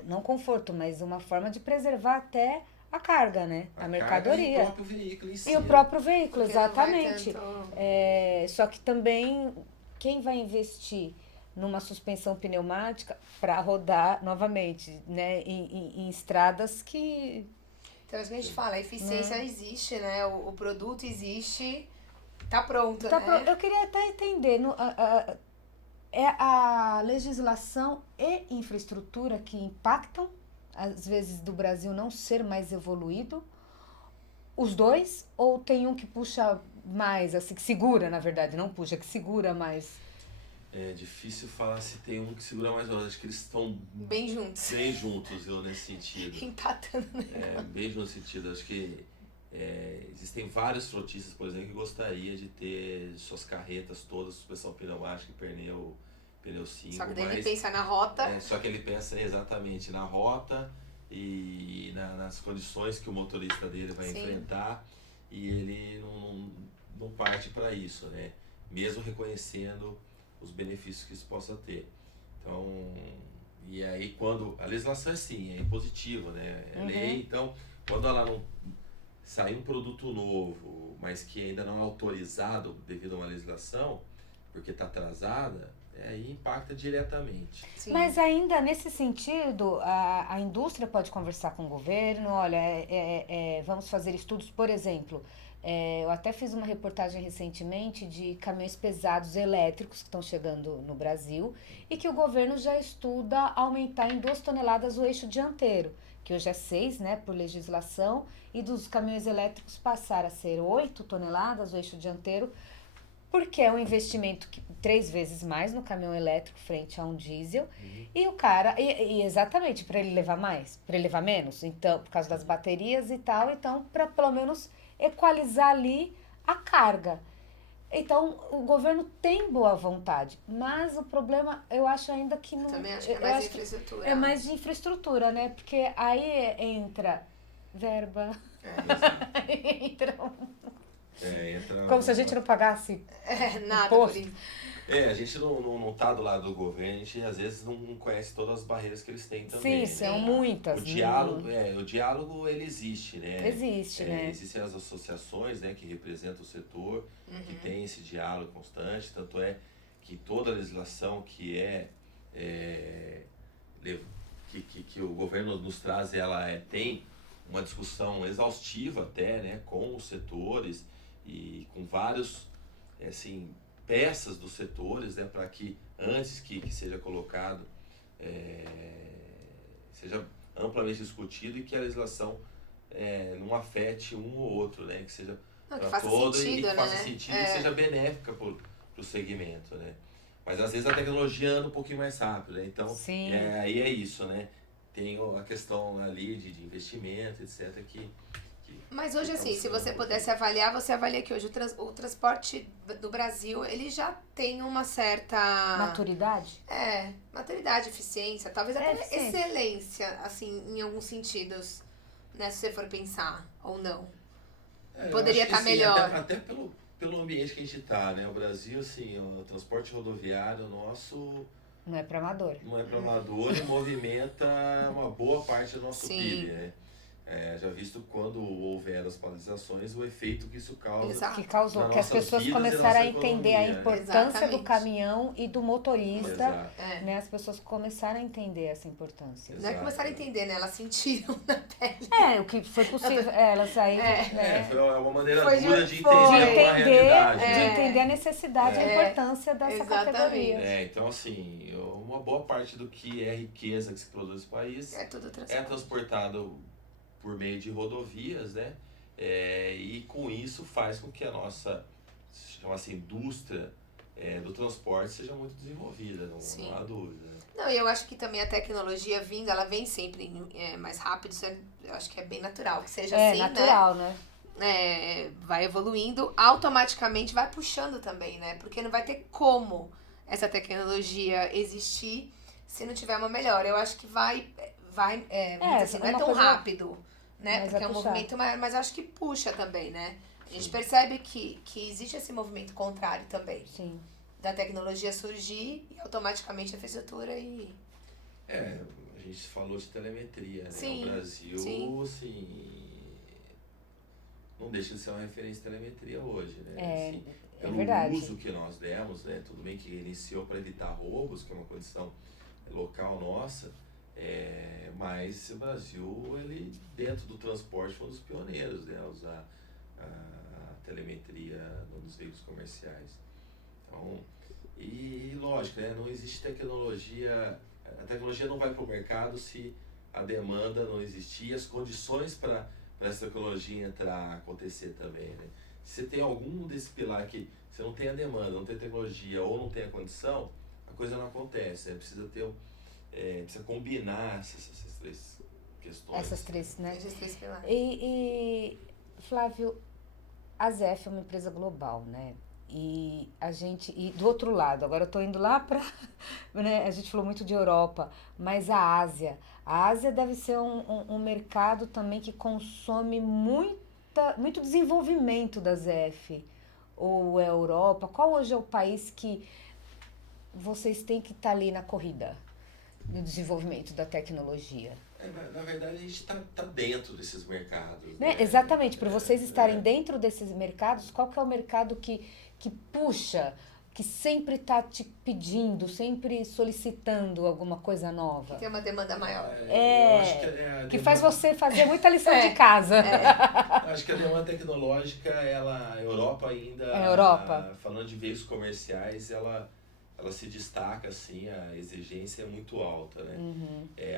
não conforto, mas uma forma de preservar até a carga, né? A mercadoria. E o próprio veículo em si. E o próprio veículo, porque exatamente. Só que também quem vai investir numa suspensão pneumática para rodar novamente, né? Em estradas que... Então, é isso que a gente fala, a eficiência existe, né? O produto existe, tá pronto, né? Eu queria até entender, é a legislação e infraestrutura que impactam, às vezes, do Brasil não ser mais evoluído, os dois, ou tem um que puxa mais, assim, que segura, na verdade, não puxa, que segura mais? É difícil falar se tem um que segura mais ou menos. Acho que eles estão bem juntos. Bem juntos, nesse sentido. Empatando, né? Bem juntos nesse sentido. Acho que existem vários frotistas, por exemplo, que gostaria de ter suas carretas todas, suspensão pneumática e pneu single. Só que daí ele pensa na rota. Só que ele pensa exatamente na rota e nas condições que o motorista dele vai enfrentar, e ele não parte para isso, né? Mesmo reconhecendo os benefícios que isso possa ter. Então, e aí quando a legislação é positiva, né? É lei, então quando ela não sai um produto novo, mas que ainda não é autorizado devido a uma legislação, porque está atrasada, aí impacta diretamente. Sim. Mas ainda nesse sentido, a indústria pode conversar com o governo, olha, vamos fazer estudos, por exemplo, eu até fiz uma reportagem recentemente de caminhões pesados elétricos que estão chegando no Brasil e que o governo já estuda aumentar em 2 toneladas o eixo dianteiro, que hoje é 6, né, por legislação, e dos caminhões elétricos passar a ser 8 toneladas o eixo dianteiro, porque é um investimento 3 vezes mais no caminhão elétrico frente a um diesel, e o cara, e exatamente, para ele levar mais, para ele levar menos, então, por causa das baterias e tal, então, para pelo menos equalizar ali a carga. Então, o governo tem boa vontade, mas o problema, eu acho ainda que Eu não... também acho que é eu mais acho que infraestrutura. é mais de infraestrutura, né? Porque aí entra verba, entra... Entra Como se a gente não pagasse Nada por imposto. isso. A gente não tá do lado do governo, a gente às vezes não conhece todas as barreiras que eles têm também. Sim, né? são muitas. O diálogo ele existe, né? Existe, né? Existem as associações, né, que representam o setor, que tem esse diálogo constante, tanto é que toda a legislação que o governo nos traz, ela tem uma discussão exaustiva até, né, com os setores e com vários, assim, peças dos setores, né, para que antes que seja colocado, seja amplamente discutido e que a legislação não afete um ou outro, né, que seja para todo sentido, e que faça né? sentido e que seja benéfica para o segmento, né. Mas às vezes a tecnologia anda um pouquinho mais rápido, né, então Sim. aí é isso, né, tem a questão ali de investimento, etc, Mas hoje, assim, se você um pudesse avaliar, você avalia que hoje o transporte do Brasil, ele já tem uma certa... Maturidade? Maturidade, eficiência, talvez até eficiência. Excelência, assim, em alguns sentidos, né? Se você for pensar, ou não. Poderia estar melhor. Até pelo ambiente que a gente tá, né? O Brasil, assim, o transporte rodoviário nosso... Não é para amador. Não é para amador e movimenta uma boa parte do nosso PIB, né? Já visto quando houver as paralisações, o efeito que isso causa. Exato. Que causou, nas que as nossas pessoas vidas e começaram a nossa entender a economia. importância do Exatamente. caminhão e do motorista. Exato. Né? As pessoas começaram a entender essa importância. Não é que começaram a entender, né? Elas sentiram na pele. O que foi possível. Elas saíram, né? Foi uma maneira Foi dura de foi. entender a realidade. De né? entender a necessidade e a importância dessa Exatamente. categoria. Então, assim, uma boa parte do que é riqueza que se produz nesse país Tudo transportado por meio de rodovias, né? E com isso faz com que a nossa, chama assim, indústria do transporte seja muito desenvolvida, não há dúvida. Não, e eu acho que também a tecnologia vindo, ela vem sempre mais rápido, isso eu acho que é bem natural que seja assim, natural, né? Vai evoluindo, automaticamente vai puxando também, né? Porque não vai ter como essa tecnologia existir se não tiver uma melhora. Eu acho que vai assim, não é tão rápido, né? Porque é um movimento, mas acho que puxa também, né? A gente percebe que existe esse movimento contrário também. Sim. Da tecnologia surgir e automaticamente a infraestrutura e... A gente falou de telemetria, né? Sim, O Brasil, assim, não deixa de ser uma referência de telemetria hoje, né? Pelo verdade. uso que nós demos, né? Tudo bem que iniciou para evitar roubos, que é uma condição local nossa, mas o Brasil, ele, dentro do transporte, foi um dos pioneiros, né? A usar a telemetria nos veículos comerciais. Então, e lógico, né? Não existe tecnologia, a tecnologia não vai para o mercado se a demanda não existir, as condições para essa tecnologia acontecer também, né? Se você tem algum desse pilar que você não tem a demanda, não tem a tecnologia ou não tem a condição, a coisa não acontece, né? Precisa combinar essas três questões. Essas três, né? Esses três pilares. E Flávio, a ZF é uma empresa global, né? E do outro lado, agora eu tô indo lá para, né, a gente falou muito de Europa, mas a Ásia deve ser um mercado também que consome muito desenvolvimento da ZF, ou a Europa. Qual hoje é o país que vocês têm que estar ali na corrida do desenvolvimento da tecnologia? Na verdade, a gente tá dentro desses mercados. Né? Exatamente, por vocês estarem dentro desses mercados, qual que é o mercado que puxa, que sempre está te pedindo, sempre solicitando alguma coisa nova? Que tem uma demanda maior. Eu acho que faz você fazer muita lição de casa. Eu acho que a demanda tecnológica, a Europa ainda, falando de veículos comerciais, ela se destaca, assim, a exigência é muito alta, né?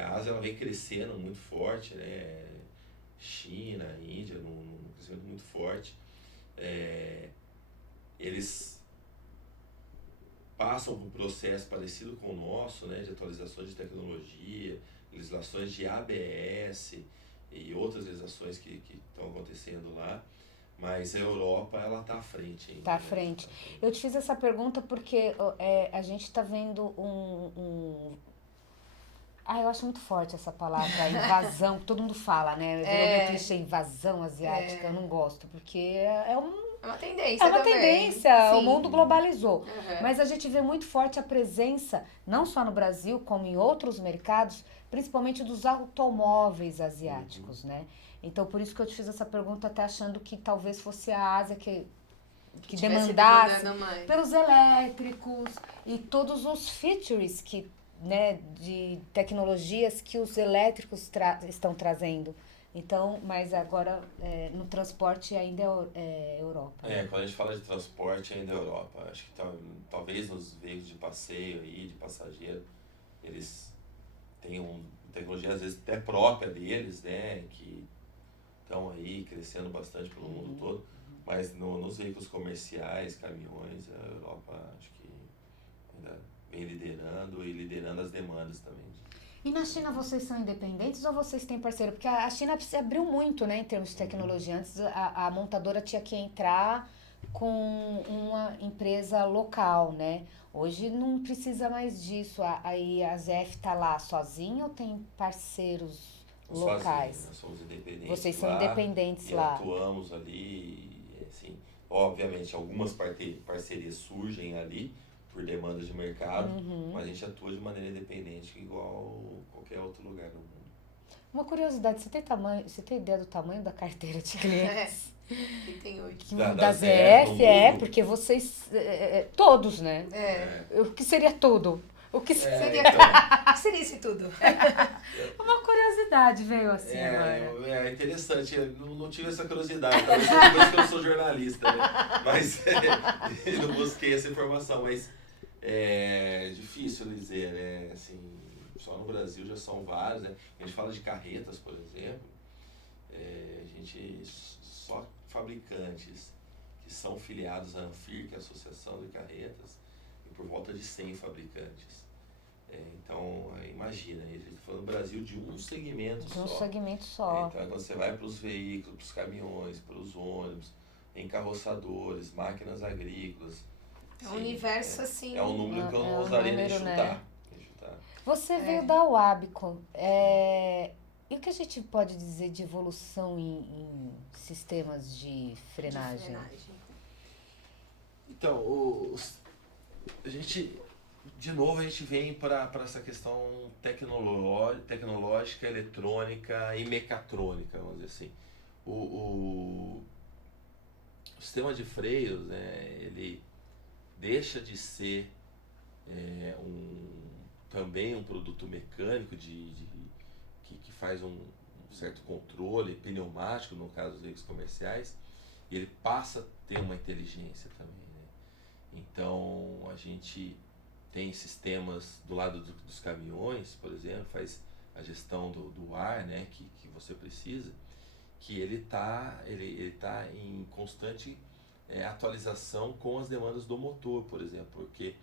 A Ásia, ela vem crescendo muito forte, né? China, Índia, num crescimento muito forte. Eles passam por um processo parecido com o nosso, né? De atualizações de tecnologia, legislações de ABS e outras legislações que estão acontecendo lá. Mas a Europa, ela tá à frente ainda. Tá à frente. Eu te fiz essa pergunta porque a gente está vendo eu acho muito forte essa palavra, invasão, que todo mundo fala, né? Virou meio clichê, invasão asiática, eu não gosto, porque É uma tendência uma também. tendência, o Sim. mundo globalizou. Uhum. Mas a gente vê muito forte a presença, não só no Brasil, como em outros mercados, principalmente dos automóveis asiáticos, né? Então, por isso que eu te fiz essa pergunta, até achando que talvez fosse a Ásia que tivesse demandasse demandando mais. pelos elétricos e todos os features né, de tecnologias que os elétricos estão trazendo. Então, mas agora no transporte ainda é Europa. Quando a gente fala de transporte ainda é Europa. Acho que talvez nos veículos de passeio aí, de passageiro, eles tenham tecnologia às vezes até própria deles, né? Que estão aí crescendo bastante pelo mundo todo. Mas nos veículos comerciais, caminhões, a Europa acho que ainda vem liderando e liderando as demandas também. E na China vocês são independentes ou vocês têm parceiro? Porque a China se abriu muito, né, em termos de tecnologia. Antes a montadora tinha que entrar com uma empresa local, né? Hoje não precisa mais disso. Aí a ZF tá lá sozinha ou tem parceiros locais? Sozinho, nós somos independentes. Vocês são lá, independentes e lá. atuamos ali, assim, obviamente algumas parcerias surgem ali por demandas de mercado, mas a gente atua de maneira independente igual qualquer outro lugar do mundo. Uma curiosidade, você tem ideia do tamanho da carteira de clientes? Que tem 8. Da ZF, porque vocês, todos, né? O que seria tudo? O que seria O que seria isso tudo? Uma curiosidade veio assim agora. É interessante, eu não tive essa curiosidade, talvez depois que eu sou jornalista, né? Mas eu não busquei essa informação, mas é difícil dizer, né? Assim, só no Brasil já são vários, né? A gente fala de carretas, por exemplo, a gente só fabricantes que são filiados à ANFIR, que é a Associação de Carretas, e por volta de 100 fabricantes. Então, imagina, a gente está falando no Brasil de um segmento só. De um segmento só. Então, quando você vai para os veículos, para os caminhões, para os ônibus, encarroçadores, máquinas agrícolas. É um universo assim. É um número que eu não ousaria nem chutar. Né? Você veio da Wabco. E o que a gente pode dizer de evolução em sistemas de frenagem? Então, de novo a gente vem para essa questão tecnológica, eletrônica e mecatrônica, vamos dizer assim. O sistema de freios, né, ele deixa de ser também um produto mecânico que faz um certo controle pneumático, no caso dos veículos comerciais, e ele passa a ter uma inteligência também, né? Então a gente tem sistemas do lado dos caminhões, por exemplo, faz a gestão do ar, né, que você precisa, que ele tá em constante atualização com as demandas do motor, por exemplo, porque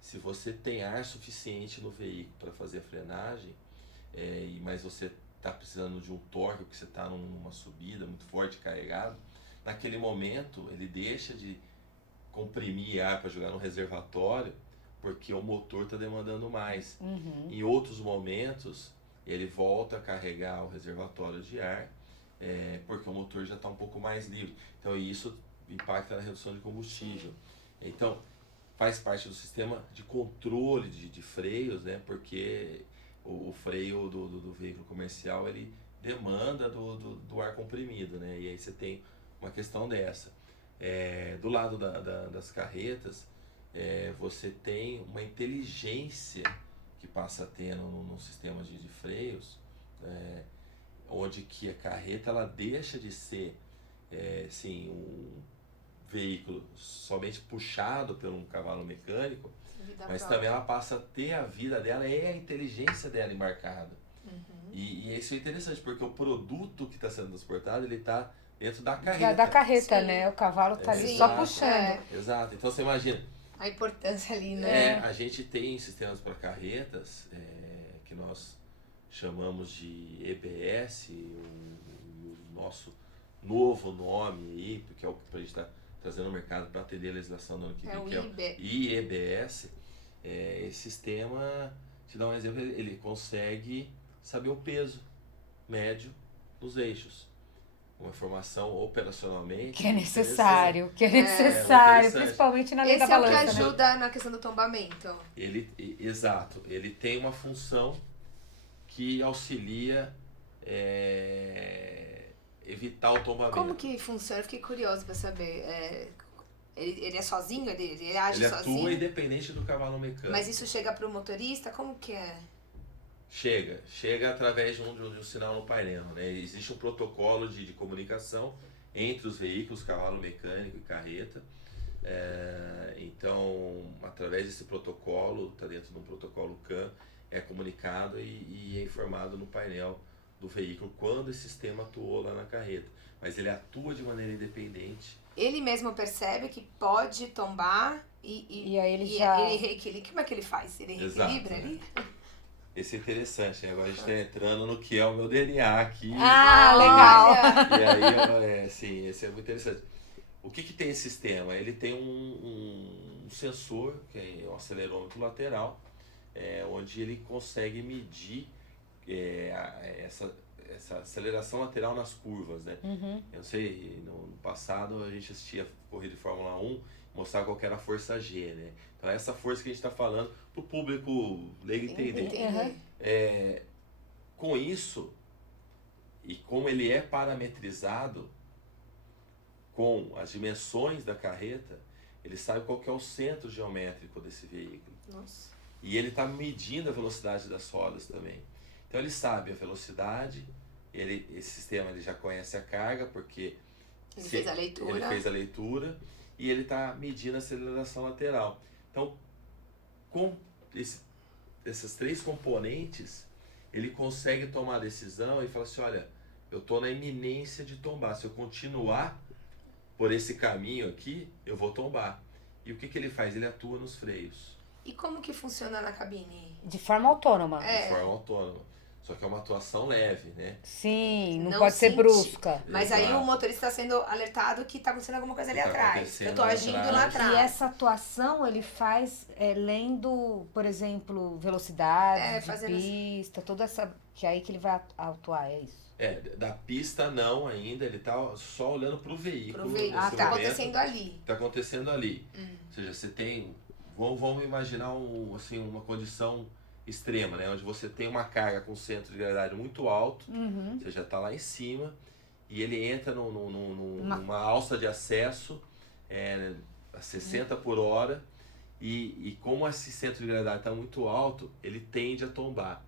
se você tem ar suficiente no veículo para fazer a frenagem, mas você está precisando de um torque, porque você está numa subida muito forte, carregado, naquele momento ele deixa de comprimir ar para jogar no reservatório, porque o motor está demandando mais. Em outros momentos, ele volta a carregar o reservatório de ar, porque o motor já está um pouco mais livre. Então isso impacta na redução de combustível. Então, faz parte do sistema de controle de freios, né? Porque o freio do veículo comercial ele demanda do ar comprimido, né? E aí você tem uma questão dessa. Do lado das carretas, você tem uma inteligência que passa a ter no sistema de freios, onde que a carreta ela deixa de ser assim, um veículo somente puxado por um cavalo mecânico, mas também ela passa a ter a vida dela e a inteligência dela embarcada. E isso é interessante, porque o produto que está sendo transportado, ele está dentro da carreta. Da carreta, né? O cavalo está ali só puxando. Exato. Então você imagina. A importância ali, né? A gente tem sistemas para carretas que nós chamamos de EBS, o nosso novo nome aí, porque é o que a gente está trazendo no mercado para atender a legislação do ano que vem, que é o IEBS. Esse sistema, te dar um exemplo, ele consegue saber o peso médio dos eixos. Uma informação operacionalmente. Que é necessário, principalmente na lei da balança. Esse é o que ajuda na questão do tombamento. Exato. Ele tem uma função que auxilia evitar o tombamento. Como que funciona? Eu fiquei curioso para saber. Ele é sozinho? Ele age sozinho? Ele atua independente do cavalo mecânico. Mas isso chega para o motorista? Como que é? Chega através de um sinal no painel, né? Existe um protocolo de comunicação entre os veículos, cavalo mecânico e carreta. Então, através desse protocolo, está dentro de um protocolo CAN, é comunicado e é informado no painel do veículo quando esse sistema atuou lá na carreta. Mas ele atua de maneira independente. Ele mesmo percebe que pode tombar e aí ele reequilibra. Como é que ele faz? Ele reequilibra ali? Esse é interessante, né? Agora a gente está entrando no que é o meu DNA aqui. Legal! E aí, esse é muito interessante. O que tem esse sistema? Ele tem um sensor, que é um acelerômetro lateral, onde ele consegue medir essa aceleração lateral nas curvas, né? Uhum. Eu não sei, no passado a gente assistia corrida de Fórmula 1, mostrava qual que era a força G, né? Então essa força que a gente está falando para o público leigo entender. Com isso, e como ele é parametrizado com as dimensões da carreta, ele sabe qual que é o centro geométrico desse veículo. Nossa. E ele está medindo a velocidade das rodas também. Então ele sabe a velocidade, esse sistema ele já conhece a carga, porque ele fez a leitura e ele está medindo a aceleração lateral. Então, com esses três componentes, ele consegue tomar a decisão e falar assim, olha, eu estou na iminência de tombar. Se eu continuar por esse caminho aqui, eu vou tombar. E o que ele faz? Ele atua nos freios. E como que funciona na cabine? De forma autônoma. De forma autônoma. Só que é uma atuação leve, né? Sim, não pode ser brusca. Mas aí o motorista está sendo alertado que está acontecendo alguma coisa ali atrás. Eu estou agindo lá atrás. E essa atuação ele faz lendo, por exemplo, velocidade de pista, toda essa... Que é aí que ele vai atuar, é isso? Da pista não ainda, ele está só olhando para o veículo. Está acontecendo ali. Está acontecendo ali. Ou seja, você tem... Vamos imaginar uma condição extrema, né? Onde você tem uma carga com centro de gravidade muito alto, você já está lá em cima, e ele entra numa alça de acesso a 60 por hora, e como esse centro de gravidade está muito alto, ele tende a tombar.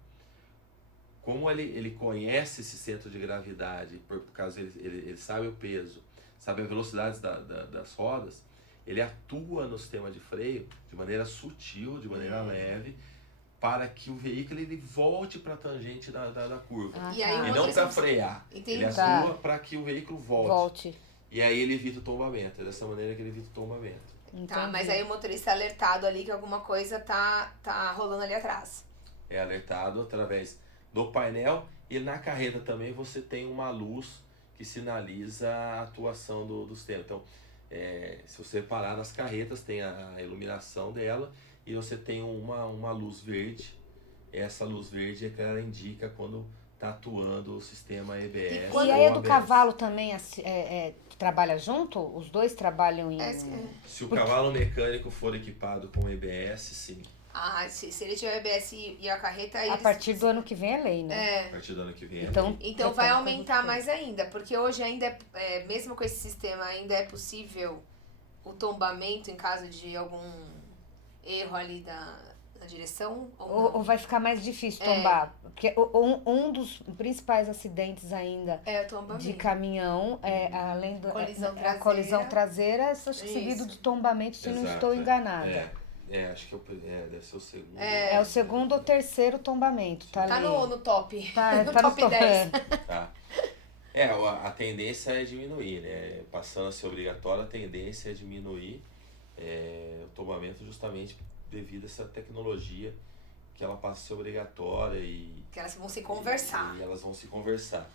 Como ele conhece esse centro de gravidade, por causa ele sabe o peso, sabe a velocidade das rodas, ele atua no sistema de freio de maneira sutil, de maneira leve, para que o veículo ele volte para a tangente da curva. E não para frear. Entendi. Ele atua para que o veículo volte. E aí ele evita o tombamento. É dessa maneira que ele evita o tombamento. Tá, mas aí o motorista é alertado ali que alguma coisa tá rolando ali atrás. É alertado através do painel, e na carreta também você tem uma luz que sinaliza a atuação do sistema. Então, se você parar nas carretas, tem a iluminação dela, e você tem uma luz verde. Essa luz verde é que ela indica quando está atuando o sistema EBS. E aí do cavalo também trabalha junto? Os dois trabalham em... Se o cavalo mecânico for equipado com EBS, sim. Se ele tiver EBS e a carreta... Aí a partir do ano que vem é lei, né? A partir do ano que vem é lei. Então vai aumentar mais ainda, porque hoje ainda, mesmo com esse sistema, ainda é possível o tombamento em caso de algum erro ali na direção? Ou vai ficar mais difícil tombar? Porque um dos principais acidentes ainda de caminhão, além da colisão traseira, seguido de tombamento, se não estou enganada. Acho que deve ser o segundo. É o segundo ou terceiro tombamento, tá ali. No top. Tá no top 10. Tá. A tendência é diminuir, né? Passando a ser obrigatório, a tendência é diminuir o tombamento justamente devido a essa tecnologia que ela passa a ser obrigatória e... Que elas vão se conversar. E elas vão se conversar.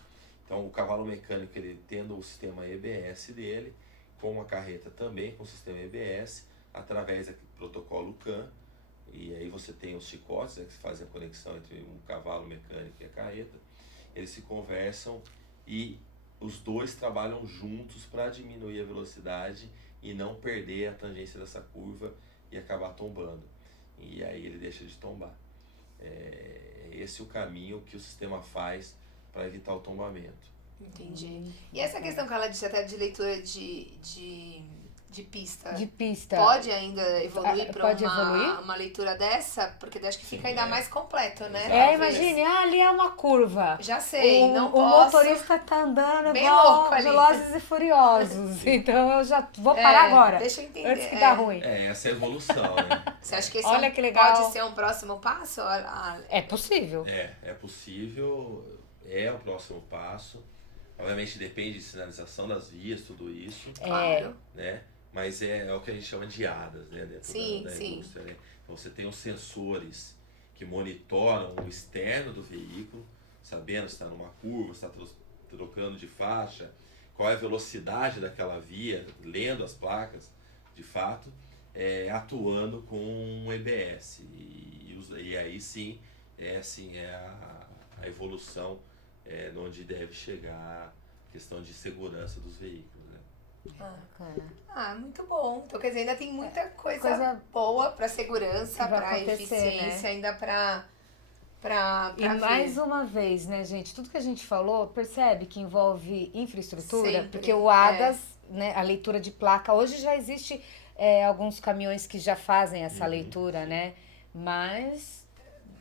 Então o cavalo mecânico, ele tendo o sistema EBS dele, com a carreta também com o sistema EBS, através do protocolo CAN, e aí você tem os chicotes, né, que fazem a conexão entre um cavalo mecânico e a carreta, eles se conversam e os dois trabalham juntos para diminuir a velocidade e não perder a tangência dessa curva e acabar tombando. E aí ele deixa de tombar. É esse o caminho que o sistema faz para evitar o tombamento. Entendi. E essa questão que ela disse até de leitura de pista, De pista. pode ainda evoluir para Pode evoluir? uma leitura dessa? Porque daí acho que fica ainda mais completo, né? Talvez. Imagine, ali é uma curva. Já sei, não O posso. motorista tá andando Bem igual louco ali. Velozes e Furiosos. Então eu já vou parar agora. Deixa eu entender. Antes que dá ruim. Essa é a evolução, né? Você acha que esse Olha que legal. pode ser um próximo passo? É possível. É possível, é o próximo passo. Obviamente depende de sinalização das vias, tudo isso, Claro. né? Mas é o que a gente chama de ADAS, né? Dentro da indústria, né? Então você tem os sensores que monitoram o externo do veículo, sabendo se está numa curva, se está trocando de faixa, qual é a velocidade daquela via, lendo as placas, de fato, atuando com um EBS. E aí sim, é a evolução onde deve chegar a questão de segurança dos veículos, né? Muito bom. Então, quer dizer, ainda tem muita coisa boa para segurança, que vai para acontecer, eficiência, né? ainda para E mais uma vez, né, gente? Tudo que a gente falou, percebe que envolve infraestrutura, Sempre, porque o ADAS, né, a leitura de placa, hoje já existe alguns caminhões que já fazem essa leitura, né? Mas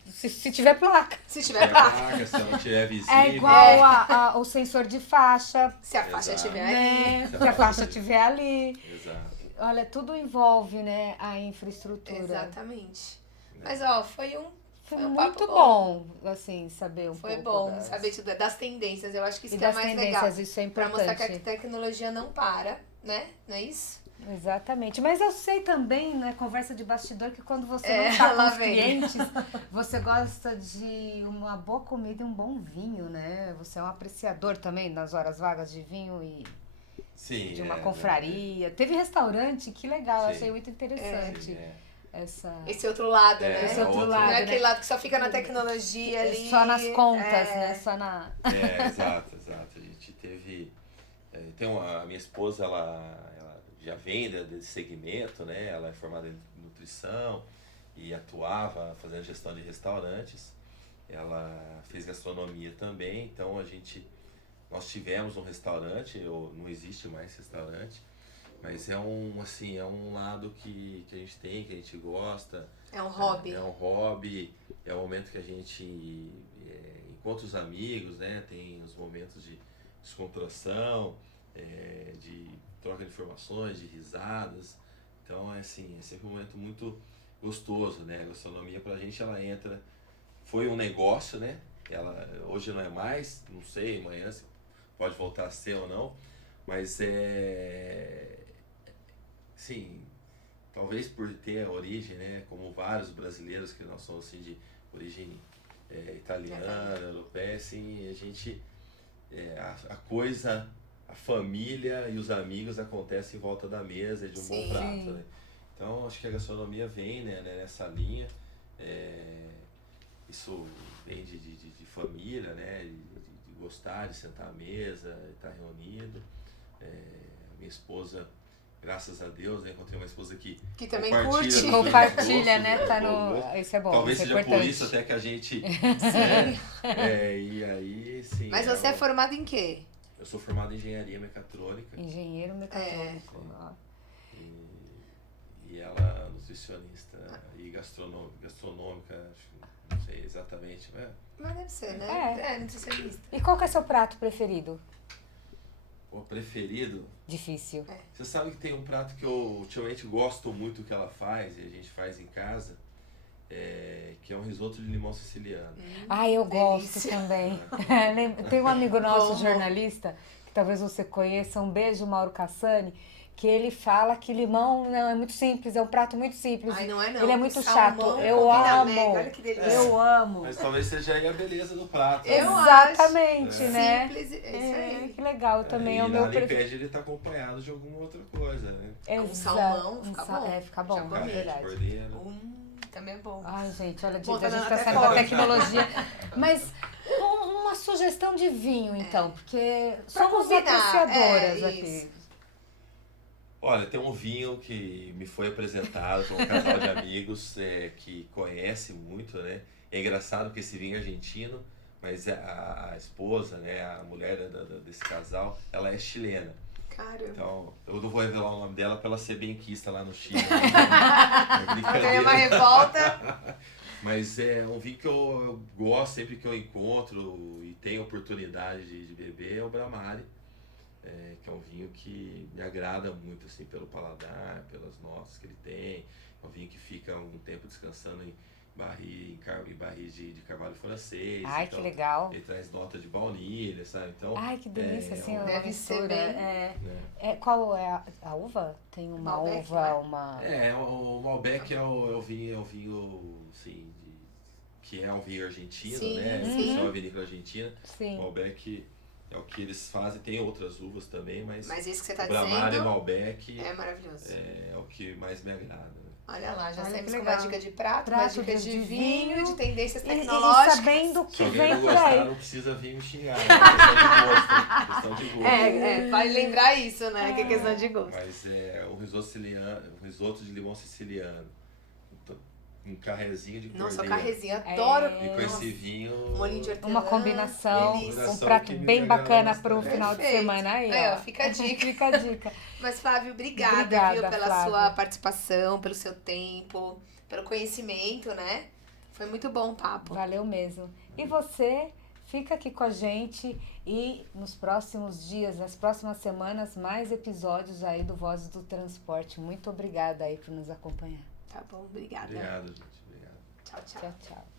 se tiver placa. Se tiver placa. Se não tiver visível. É igual o sensor de faixa. Se a faixa estiver Né? ali. Se a faixa estiver ali. Exato. Olha, tudo envolve, né, a infraestrutura. Exatamente. Né? Mas, foi um muito papo bom, assim, saber um Foi pouco bom saber tudo, das tendências. Eu acho que isso e que é das mais tendências, legal. isso é Pra mostrar que a importante. tecnologia não para, né? Não é isso? Exatamente. Mas eu sei também, né, conversa de bastidor, que quando você não tá lá com os vem. clientes, você gosta de uma boa comida e um bom vinho, né? Você é um apreciador também nas horas vagas de vinho e Sim, de uma confraria. Teve restaurante, que legal, eu achei muito interessante. Esse outro lado, né? Esse outro Não lado, é aquele né? lado que só fica na tecnologia ali. Só nas contas, né? Só na... Exato. A gente teve... a minha esposa, ela já vem desse segmento, né? Ela é formada em nutrição e atuava fazendo gestão de restaurantes. Ela fez gastronomia também, então nós tivemos um restaurante, não existe mais restaurante, mas é um lado que a gente tem, que a gente gosta. É um hobby. É um hobby, é um momento que a gente encontra os amigos, né? Tem os momentos de descontração, de troca de informações, de risadas. Então é sempre um momento muito gostoso, né? A gastronomia pra gente, ela foi um negócio, né? Hoje não é mais, não sei, amanhã pode voltar a ser ou não, mas sim, talvez por ter a origem, né? Como vários brasileiros que nós somos assim de origem italiana, europeia, assim, a gente a família e os amigos acontecem em volta da mesa de um bom prato, né? Então acho que a gastronomia vem, né, nessa linha. Isso vem de família, né? De gostar de sentar à mesa, de estar reunido. Minha esposa, graças a Deus, né, encontrei uma esposa que também compartilha compartilha, gostos, né? Tá no... Isso é bom. Talvez isso é seja importante. por isso até que a gente... e aí, sim. Mas você é formado em quê? Eu sou formado em engenharia mecatrônica. Engenheiro mecatrônico. E ela nutricionista e gastronômica, acho que não sei exatamente. Mas deve ser, né? Nutricionista. E qual que é seu prato preferido? O preferido? Difícil. Você sabe que tem um prato que eu ultimamente gosto muito que ela faz, e a gente faz em casa, que é um risoto de limão siciliano. Eu gosto também. Tem um amigo nosso, jornalista, que talvez você conheça, um beijo, Mauro Cassani, que ele fala que limão não é muito simples, é um prato muito simples. Ai, não é não. Ele é muito Salmão chato. Eu combina amo. mega, olha que delícia. Eu amo. Mas talvez seja aí a beleza do prato. Eu Exatamente, acho. né? Simples, é isso aí. Que legal também. É o E meu nada preferido. impede ele estar acompanhado de alguma outra coisa, né? Um salmão, fica bom. É, fica bom, Já é comi. verdade. Cordeiro. Também é bom. Ai, gente, olha, Bom, a tá gente dando tá até saindo da fome. tecnologia. Mas uma sugestão de vinho, então, porque Pra somos combinar, apreciadoras aqui. isso. Olha, tem um vinho que me foi apresentado por um casal de amigos que conhece muito, né? É engraçado que esse vinho é argentino, mas a esposa, né, a mulher desse casal, ela é chilena. Caramba. Então, eu não vou revelar o nome dela pra ela ser benquista lá no Chile. É Ganhei uma revolta. Mas é um vinho que eu gosto sempre que eu encontro e tenho oportunidade de beber, é o Bramari. Que é um vinho que me agrada muito assim, pelo paladar, pelas notas que ele tem. É um vinho que fica um tempo descansando em barris de carvalho francês. Ai, então, que legal. ele traz nota de baunilha, sabe? Então, Ai, que delícia, assim, uma Deve ser mistura. bem. Qual é a uva? Tem uma Malbec, uva, né? uma... o Malbec é o vinho, assim, que é um vinho argentino, Sim, né? sim. É uma vinícola argentina. Sim. O Malbec é o que eles fazem, tem outras uvas também, mas Mas isso que você tá o Bramari e o dizendo Malbec é maravilhoso. é o que mais me agrada. Né? Olha lá, já Olha saímos que com uma legal. dica de prato, uma Prato dica de de vinho, de tendências E tecnológicas. sabendo o Se que alguém vem não por gostar, aí. não precisa vir me xingar, né? É questão de gosto. Vale lembrar isso, né? Que é questão de gosto. Mas é o risoto de limão siciliano, um carrezinho de cordeiro. Nossa, o carrezinho, adoro. E com Nossa, esse vinho... molhinho de hortelã. Uma combinação, delícia. um prato que me bem agrada bacana pro bastante. final de Perfeito. semana aí, Aí, ó. ó, fica a dica. Fica a dica. Mas, Flávio, obrigada, Obrigada, viu, pela Flávia. sua participação, pelo seu tempo, pelo conhecimento, né? Foi muito bom o papo. Valeu mesmo. E você fica aqui com a gente e nos próximos dias, nas próximas semanas, mais episódios aí do Vozes do Transporte. Muito obrigada aí por nos acompanhar. Tá bom, obrigada. Obrigado, gente. Obrigado. Tchau, tchau. Tchau, tchau.